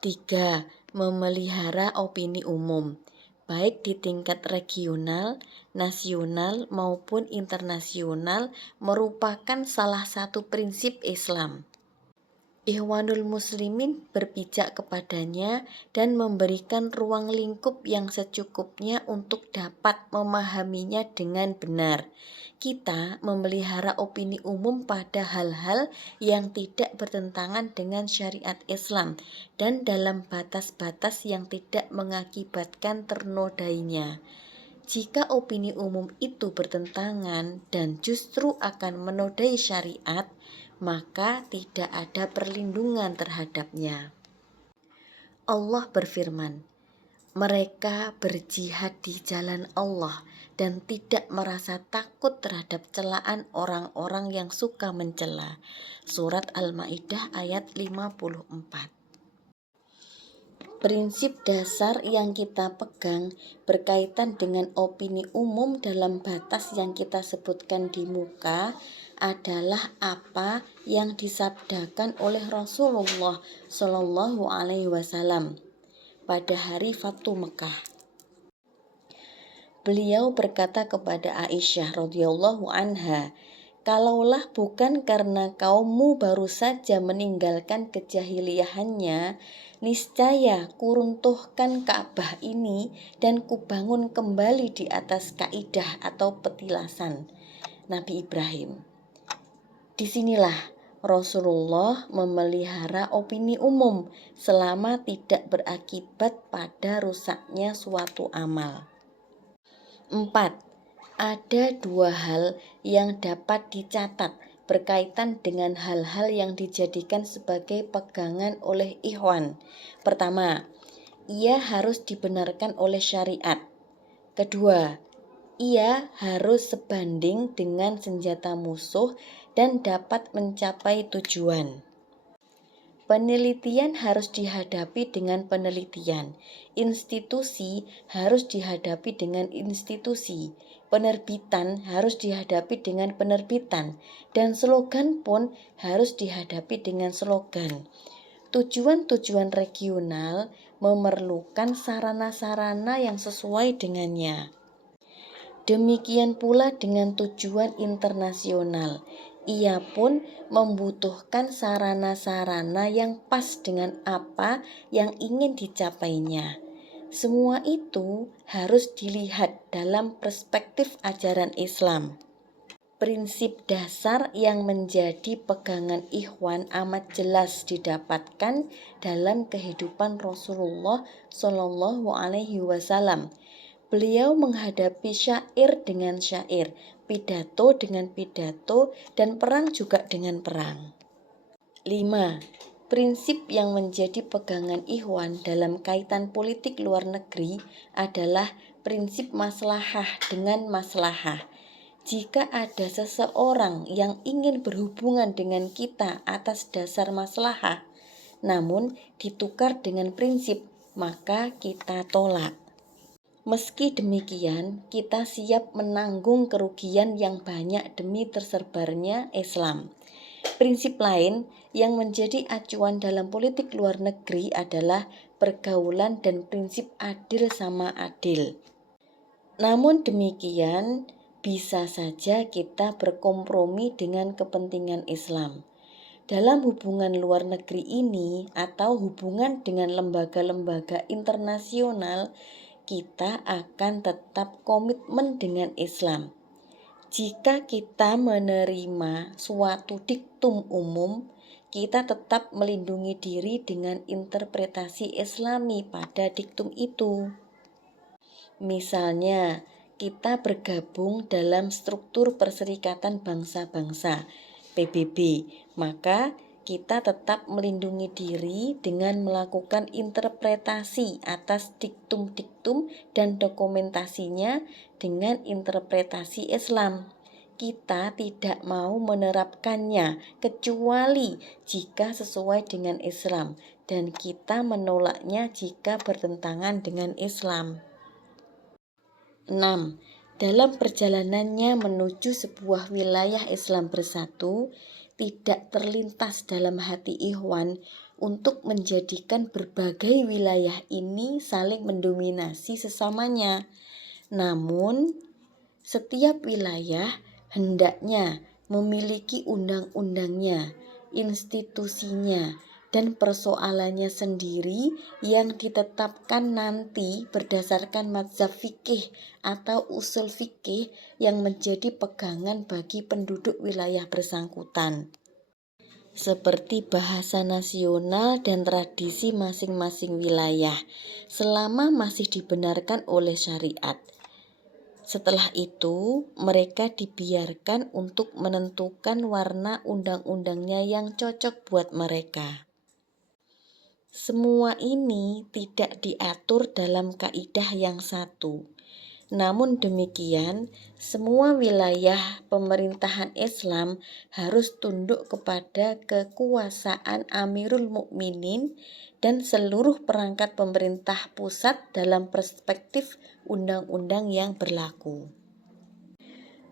3. Memelihara opini umum, baik di tingkat regional, nasional maupun internasional merupakan salah satu prinsip Islam. Ikhwanul Muslimin berpijak kepadanya dan memberikan ruang lingkup yang secukupnya untuk dapat memahaminya dengan benar. Kita memelihara opini umum pada hal-hal yang tidak bertentangan dengan syariat Islam dan dalam batas-batas yang tidak mengakibatkan ternodainya. Jika opini umum itu bertentangan dan justru akan menodai syariat, maka tidak ada perlindungan terhadapnya. Allah berfirman, mereka berjihad di jalan Allah dan tidak merasa takut terhadap celaan orang-orang yang suka mencela. Surat Al-Maidah ayat 54. Prinsip dasar yang kita pegang berkaitan dengan opini umum dalam batas yang kita sebutkan di muka adalah apa yang disabdakan oleh Rasulullah Shallallahu Alaihi Wasallam pada hari Fatu Mekah. Beliau berkata kepada Aisyah radhiyallahu anha, kalaulah bukan karena kaummu baru saja meninggalkan kejahiliahannya, niscaya kuruntuhkan Ka'bah ini dan kubangun kembali di atas kaidah atau petilasan Nabi Ibrahim. Disinilah Rasulullah memelihara opini umum selama tidak berakibat pada rusaknya suatu amal. 4. Ada dua hal yang dapat dicatat berkaitan dengan hal-hal yang dijadikan sebagai pegangan oleh ikhwan. Pertama, ia harus dibenarkan oleh syariat. Kedua, ia harus sebanding dengan senjata musuh dan dapat mencapai tujuan. Penelitian harus dihadapi dengan penelitian, institusi harus dihadapi dengan institusi, penerbitan harus dihadapi dengan penerbitan, dan slogan pun harus dihadapi dengan slogan. Tujuan-tujuan regional memerlukan sarana-sarana yang sesuai dengannya. Demikian pula dengan tujuan internasional. Ia pun membutuhkan sarana-sarana yang pas dengan apa yang ingin dicapainya. Semua itu harus dilihat dalam perspektif ajaran Islam. Prinsip dasar yang menjadi pegangan ikhwan amat jelas didapatkan dalam kehidupan Rasulullah Shallallahu Alaihi Wasallam. Beliau menghadapi syair dengan syair, pidato dengan pidato, dan perang juga dengan perang. 5. Prinsip yang menjadi pegangan ikhwan dalam kaitan politik luar negeri adalah prinsip maslahah dengan maslahah. Jika ada seseorang yang ingin berhubungan dengan kita atas dasar maslahah, namun ditukar dengan prinsip, maka kita tolak. Meski demikian, kita siap menanggung kerugian yang banyak demi tersebarnya Islam. Prinsip lain yang menjadi acuan dalam politik luar negeri adalah pergaulan dan prinsip adil sama adil. Namun demikian, bisa saja kita berkompromi dengan kepentingan Islam. Dalam hubungan luar negeri ini atau hubungan dengan lembaga-lembaga internasional, kita akan tetap komitmen dengan Islam. Jika kita menerima suatu diktum umum, kita tetap melindungi diri dengan interpretasi Islami pada diktum itu. Misalnya, kita bergabung dalam struktur Perserikatan Bangsa-Bangsa (PBB), maka kita tetap melindungi diri dengan melakukan interpretasi atas diktum-diktum dan dokumentasinya dengan interpretasi Islam. Kita tidak mau menerapkannya kecuali jika sesuai dengan Islam, dan kita menolaknya jika bertentangan dengan Islam. 6. Dalam perjalanannya menuju sebuah wilayah Islam bersatu, tidak terlintas dalam hati ikhwan untuk menjadikan berbagai wilayah ini saling mendominasi sesamanya. Namun, setiap wilayah hendaknya memiliki undang-undangnya, institusinya, dan persoalannya sendiri yang ditetapkan nanti berdasarkan mazhab fikih atau usul fikih yang menjadi pegangan bagi penduduk wilayah bersangkutan, seperti bahasa nasional dan tradisi masing-masing wilayah, selama masih dibenarkan oleh syariat. Setelah itu, mereka dibiarkan untuk menentukan warna undang-undangnya yang cocok buat mereka. Semua ini tidak diatur dalam kaidah yang satu. Namun demikian, semua wilayah pemerintahan Islam harus tunduk kepada kekuasaan Amirul Mukminin dan seluruh perangkat pemerintah pusat dalam perspektif undang-undang yang berlaku.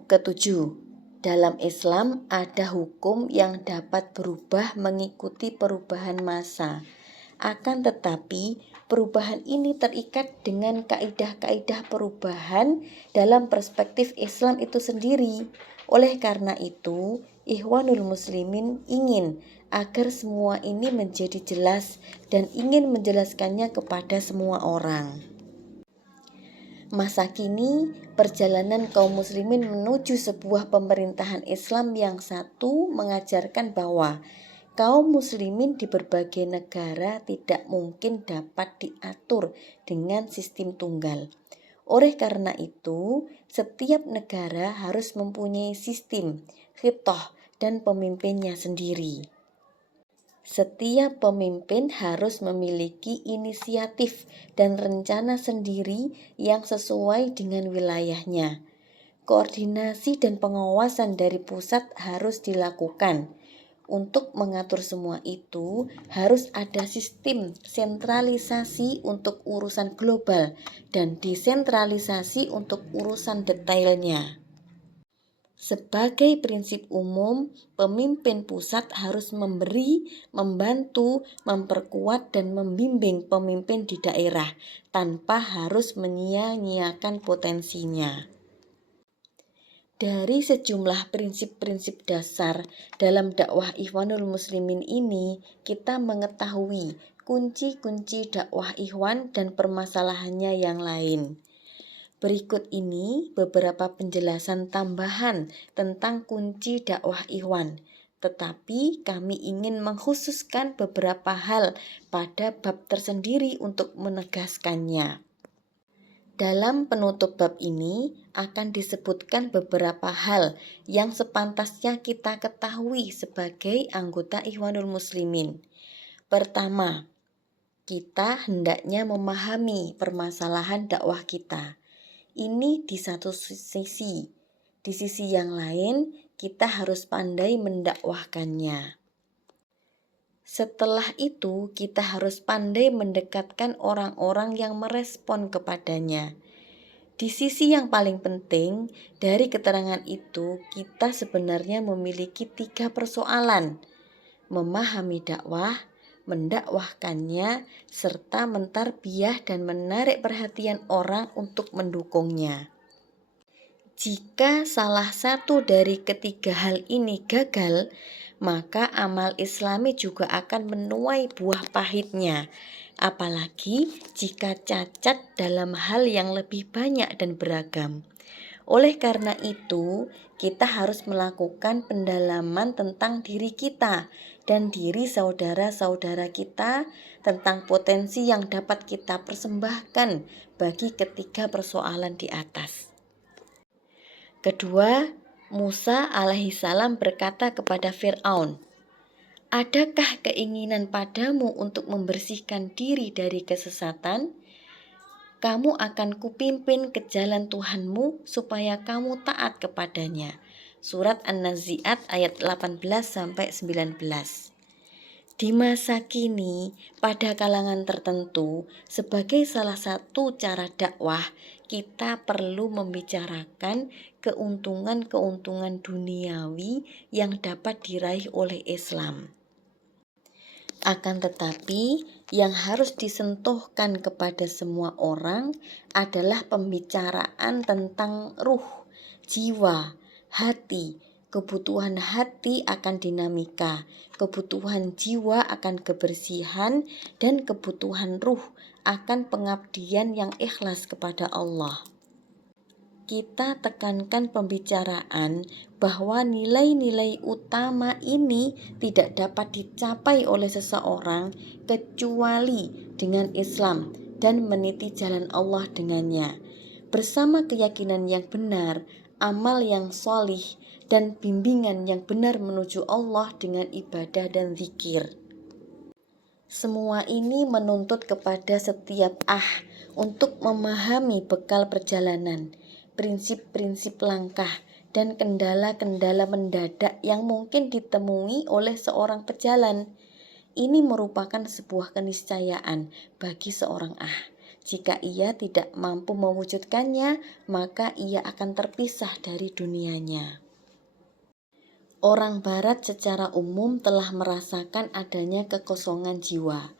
Ketujuh, dalam Islam ada hukum yang dapat berubah mengikuti perubahan masa. Akan tetapi, perubahan ini terikat dengan kaidah-kaidah perubahan dalam perspektif Islam itu sendiri. Oleh karena itu, Ikhwanul Muslimin ingin agar semua ini menjadi jelas dan ingin menjelaskannya kepada semua orang. Masa kini, perjalanan kaum muslimin menuju sebuah pemerintahan Islam yang satu mengajarkan bahwa kaum muslimin di berbagai negara tidak mungkin dapat diatur dengan sistem tunggal. Oleh karena itu, setiap negara harus mempunyai sistem, khitoh, dan pemimpinnya sendiri. Setiap pemimpin harus memiliki inisiatif dan rencana sendiri yang sesuai dengan wilayahnya. Koordinasi dan pengawasan dari pusat harus dilakukan. Untuk mengatur semua itu, harus ada sistem sentralisasi untuk urusan global dan desentralisasi untuk urusan detailnya. Sebagai prinsip umum, pemimpin pusat harus memberi, membantu, memperkuat, dan membimbing pemimpin di daerah tanpa harus menyia-nyiakan potensinya. Dari sejumlah prinsip-prinsip dasar dalam dakwah Ikhwanul Muslimin ini, kita mengetahui kunci-kunci dakwah Ikhwan dan permasalahannya yang lain. Berikut ini beberapa penjelasan tambahan tentang kunci dakwah Ikhwan, tetapi kami ingin mengkhususkan beberapa hal pada bab tersendiri untuk menegaskannya. Dalam penutup bab ini akan disebutkan beberapa hal yang sepantasnya kita ketahui sebagai anggota Ikhwanul Muslimin. Pertama, kita hendaknya memahami permasalahan dakwah kita. Ini di satu sisi. Di sisi yang lain, kita harus pandai mendakwahkannya. Setelah itu, kita harus pandai mendekatkan orang-orang yang merespon kepadanya. Di sisi yang paling penting, dari keterangan itu, kita sebenarnya memiliki 3 persoalan: memahami dakwah, mendakwahkannya, serta mentarbiyah dan menarik perhatian orang untuk mendukungnya. Jika salah satu dari ketiga hal ini gagal, maka amal Islami juga akan menuai buah pahitnya, apalagi jika cacat dalam hal yang lebih banyak dan beragam. Oleh karena itu, kita harus melakukan pendalaman tentang diri kita dan diri saudara-saudara kita, tentang potensi yang dapat kita persembahkan bagi ketiga persoalan di atas. Kedua, Musa alaihissalam berkata kepada Fir'aun, "Adakah keinginan padamu untuk membersihkan diri dari kesesatan? Kamu akan kupimpin ke jalan Tuhanmu supaya kamu taat kepadanya." Surat An-Nazi'at ayat 18-19. Di masa kini, pada kalangan tertentu, sebagai salah satu cara dakwah, kita perlu membicarakan keuntungan-keuntungan duniawi yang dapat diraih oleh Islam. Akan tetapi, yang harus disentuhkan kepada semua orang adalah pembicaraan tentang ruh, jiwa, hati. Kebutuhan hati akan dinamika, kebutuhan jiwa akan kebersihan, dan kebutuhan ruh akan pengabdian yang ikhlas kepada Allah. Kita tekankan pembicaraan bahwa nilai-nilai utama ini tidak dapat dicapai oleh seseorang kecuali dengan Islam dan meniti jalan Allah dengannya. bersama keyakinan yang benar, amal yang solih, dan bimbingan yang benar menuju Allah dengan ibadah dan zikir. Semua ini menuntut kepada setiap untuk memahami bekal perjalanan, prinsip-prinsip langkah, dan kendala-kendala mendadak yang mungkin ditemui oleh seorang pejalan. Ini merupakan sebuah keniscayaan bagi seorang Jika ia tidak mampu mewujudkannya, maka ia akan terpisah dari dunianya. Orang Barat secara umum telah merasakan adanya kekosongan jiwa.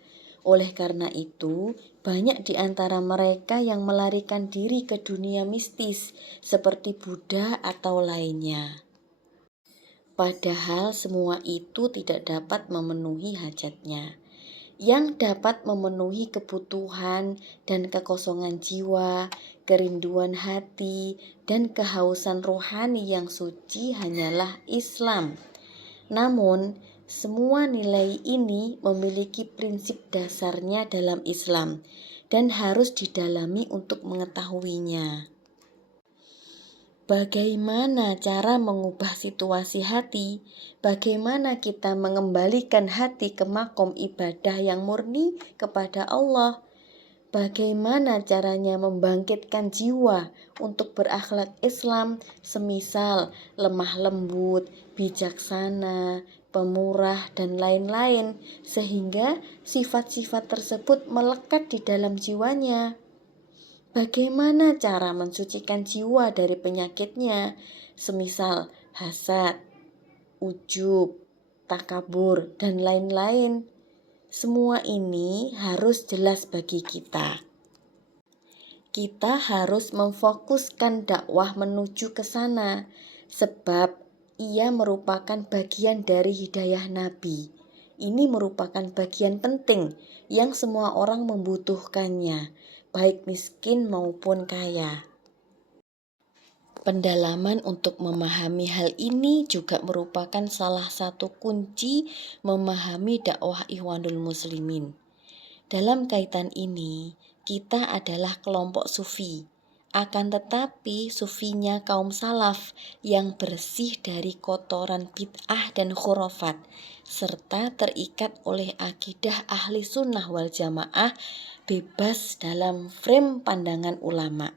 Oleh karena itu, banyak di antara mereka yang melarikan diri ke dunia mistis seperti Buddha atau lainnya. Padahal semua itu tidak dapat memenuhi hajatnya. Yang dapat memenuhi kebutuhan dan kekosongan jiwa, kerinduan hati, dan kehausan rohani yang suci hanyalah Islam. Namun, semua nilai ini memiliki prinsip dasarnya dalam Islam dan harus didalami untuk mengetahuinya. Bagaimana cara mengubah situasi hati? Bagaimana kita mengembalikan hati ke makom ibadah yang murni kepada Allah? Bagaimana caranya membangkitkan jiwa untuk berakhlak Islam, semisal lemah lembut, bijaksana, pemurah, dan lain-lain, sehingga sifat-sifat tersebut melekat di dalam jiwanya? Bagaimana cara mensucikan jiwa dari penyakitnya, semisal hasad, ujub, takabur, dan lain-lain? Semua ini harus jelas bagi kita. Kita harus memfokuskan dakwah menuju ke sana, sebab ia merupakan bagian dari hidayah Nabi. Ini merupakan bagian penting yang semua orang membutuhkannya, baik miskin maupun kaya. Pendalaman untuk memahami hal ini juga merupakan salah satu kunci memahami dakwah Ikhwanul Muslimin. Dalam kaitan ini, kita adalah kelompok sufi. Akan tetapi sufinya kaum salaf yang bersih dari kotoran bid'ah dan khurafat, serta terikat oleh akidah ahli sunnah wal jamaah, bebas dalam frame pandangan ulama.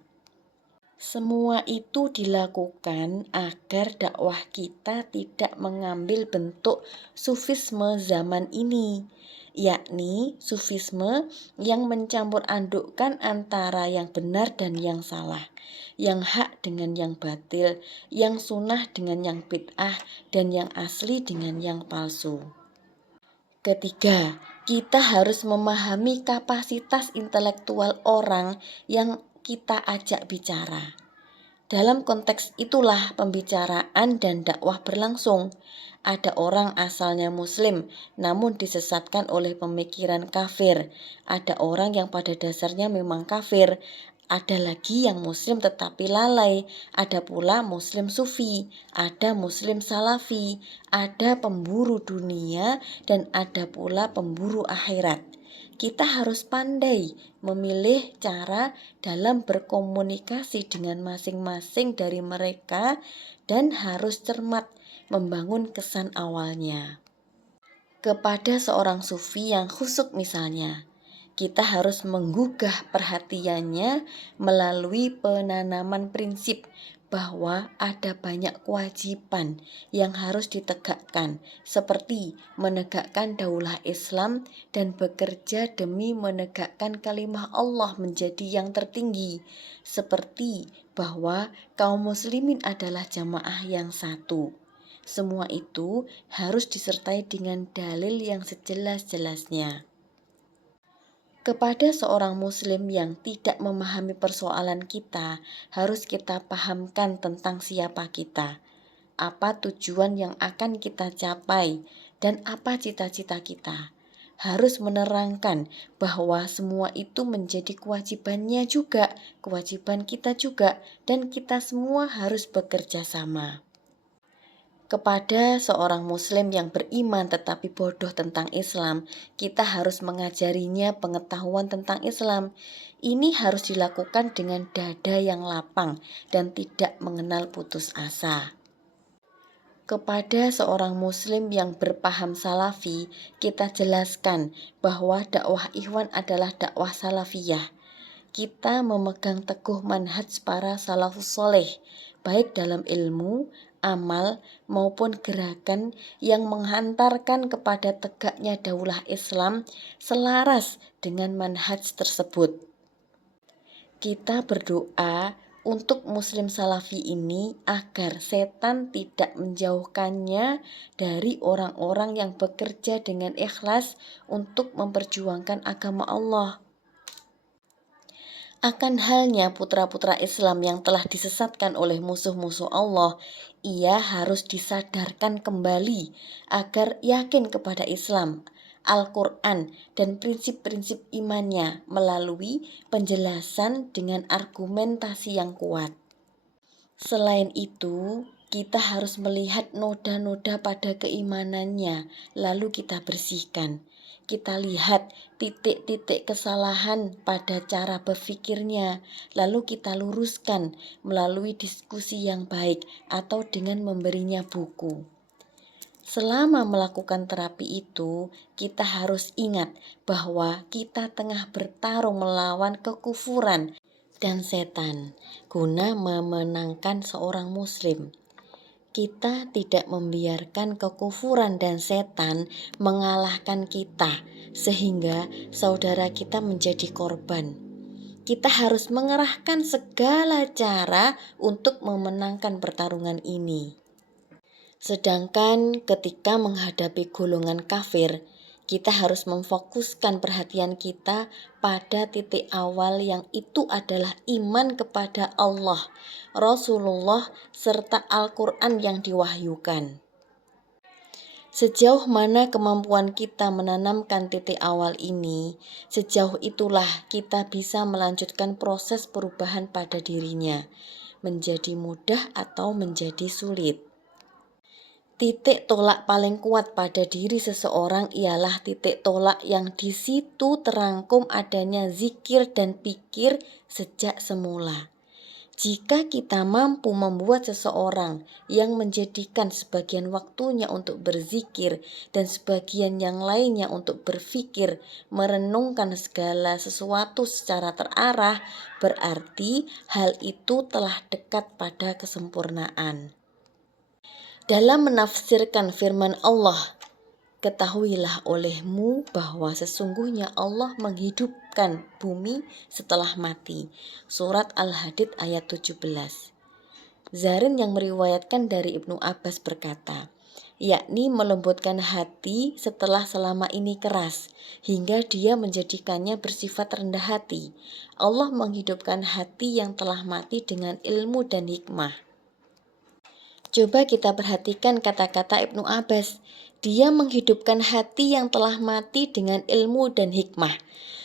Semua itu dilakukan agar dakwah kita tidak mengambil bentuk sufisme zaman ini, yakni sufisme yang mencampur adukkan antara yang benar dan yang salah, yang hak dengan yang batil, yang sunnah dengan yang bid'ah, dan yang asli dengan yang palsu. Ketiga, kita harus memahami kapasitas intelektual orang yang kita ajak bicara. Dalam konteks itulah pembicaraan dan dakwah berlangsung. Ada orang asalnya muslim namun disesatkan oleh pemikiran kafir. Ada orang yang pada dasarnya memang kafir. Ada lagi yang muslim tetapi lalai. Ada pula muslim sufi. Ada muslim salafi. Ada pemburu dunia dan ada pula pemburu akhirat. Kita harus pandai memilih cara dalam berkomunikasi dengan masing-masing dari mereka dan harus cermat membangun kesan awalnya. Kepada seorang sufi yang khusyuk misalnya, kita harus menggugah perhatiannya melalui penanaman prinsip bahwa ada banyak kewajiban yang harus ditegakkan, seperti menegakkan daulah Islam dan bekerja demi menegakkan kalimah Allah menjadi yang tertinggi, seperti bahwa kaum muslimin adalah jamaah yang satu. Semua itu harus disertai dengan dalil yang sejelas-jelasnya. Kepada seorang muslim yang tidak memahami persoalan kita, harus kita pahamkan tentang siapa kita, apa tujuan yang akan kita capai, dan apa cita-cita kita. Harus menerangkan bahwa semua itu menjadi kewajibannya juga, kewajiban kita juga, dan kita semua harus bekerja sama. Kepada seorang muslim yang beriman tetapi bodoh tentang Islam, kita harus mengajarinya pengetahuan tentang Islam. Ini harus dilakukan dengan dada yang lapang dan tidak mengenal putus asa. Kepada seorang muslim yang berpaham salafi, kita jelaskan bahwa dakwah Ikhwan adalah dakwah salafiyah. Kita memegang teguh manhaj para salafus soleh, baik dalam ilmu, amal, maupun gerakan yang menghantarkan kepada tegaknya daulah Islam selaras dengan manhaj tersebut. Kita berdoa untuk muslim salafi ini agar setan tidak menjauhkannya dari orang-orang yang bekerja dengan ikhlas untuk memperjuangkan agama Allah. Akan halnya putra-putra Islam yang telah disesatkan oleh musuh-musuh Allah, ia harus disadarkan kembali agar yakin kepada Islam, Al-Quran, dan prinsip-prinsip imannya melalui penjelasan dengan argumentasi yang kuat. Selain itu, kita harus melihat noda-noda pada keimanannya, lalu kita bersihkan. Kita lihat titik-titik kesalahan pada cara berpikirnya, lalu kita luruskan melalui diskusi yang baik atau dengan memberinya buku. Selama melakukan terapi itu, kita harus ingat bahwa kita tengah bertarung melawan kekufuran dan setan guna memenangkan seorang muslim. Kita tidak membiarkan kekufuran dan setan mengalahkan kita sehingga saudara kita menjadi korban. Kita harus mengerahkan segala cara untuk memenangkan pertarungan ini. Sedangkan ketika menghadapi golongan kafir, kita harus memfokuskan perhatian kita pada titik awal yang itu adalah iman kepada Allah, Rasulullah, serta Al-Quran yang diwahyukan. Sejauh mana kemampuan kita menanamkan titik awal ini, sejauh itulah kita bisa melanjutkan proses perubahan pada dirinya, menjadi mudah atau menjadi sulit. Titik tolak paling kuat pada diri seseorang ialah titik tolak yang di situ terangkum adanya zikir dan pikir sejak semula. Jika kita mampu membuat seseorang yang menjadikan sebagian waktunya untuk berzikir dan sebagian yang lainnya untuk berpikir, merenungkan segala sesuatu secara terarah, berarti hal itu telah dekat pada kesempurnaan. Dalam menafsirkan firman Allah, ketahuilah olehmu bahwa sesungguhnya Allah menghidupkan bumi setelah mati. Surat Al-Hadid ayat 17. Zarin yang meriwayatkan dari Ibnu Abbas berkata, yakni melembutkan hati setelah selama ini keras, hingga dia menjadikannya bersifat rendah hati. Allah menghidupkan hati yang telah mati dengan ilmu dan hikmah. Coba kita perhatikan kata-kata Ibnu Abbas. Dia menghidupkan hati yang telah mati dengan ilmu dan hikmah.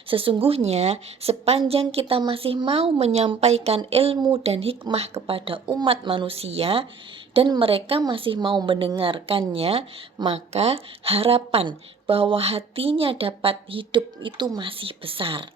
Sesungguhnya sepanjang kita masih mau menyampaikan ilmu dan hikmah kepada umat manusia dan mereka masih mau mendengarkannya, maka harapan bahwa hatinya dapat hidup itu masih besar.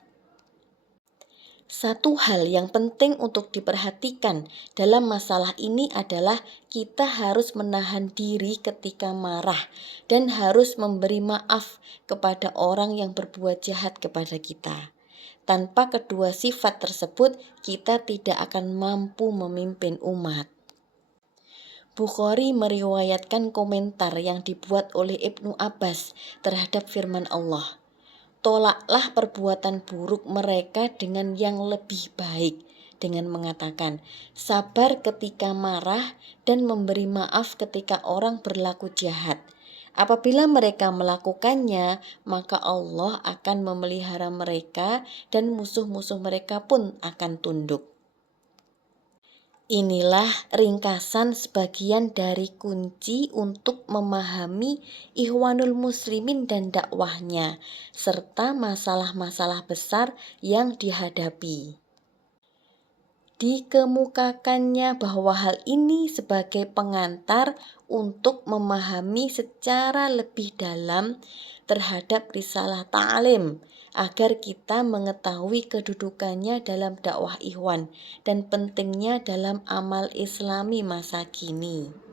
Satu hal yang penting untuk diperhatikan dalam masalah ini adalah kita harus menahan diri ketika marah dan harus memberi maaf kepada orang yang berbuat jahat kepada kita. Tanpa kedua sifat tersebut, kita tidak akan mampu memimpin umat. Bukhari meriwayatkan komentar yang dibuat oleh Ibnu Abbas terhadap firman Allah. Tolaklah perbuatan buruk mereka dengan yang lebih baik, dengan mengatakan sabar ketika marah dan memberi maaf ketika orang berlaku jahat. Apabila mereka melakukannya, maka Allah akan memelihara mereka dan musuh-musuh mereka pun akan tunduk. Inilah ringkasan sebagian dari kunci untuk memahami Ikhwanul Muslimin dan dakwahnya, serta masalah-masalah besar yang dihadapi. Dikemukakannya bahwa hal ini sebagai pengantar untuk memahami secara lebih dalam terhadap risalah ta'lim agar kita mengetahui kedudukannya dalam dakwah ikhwan dan pentingnya dalam amal islami masa kini.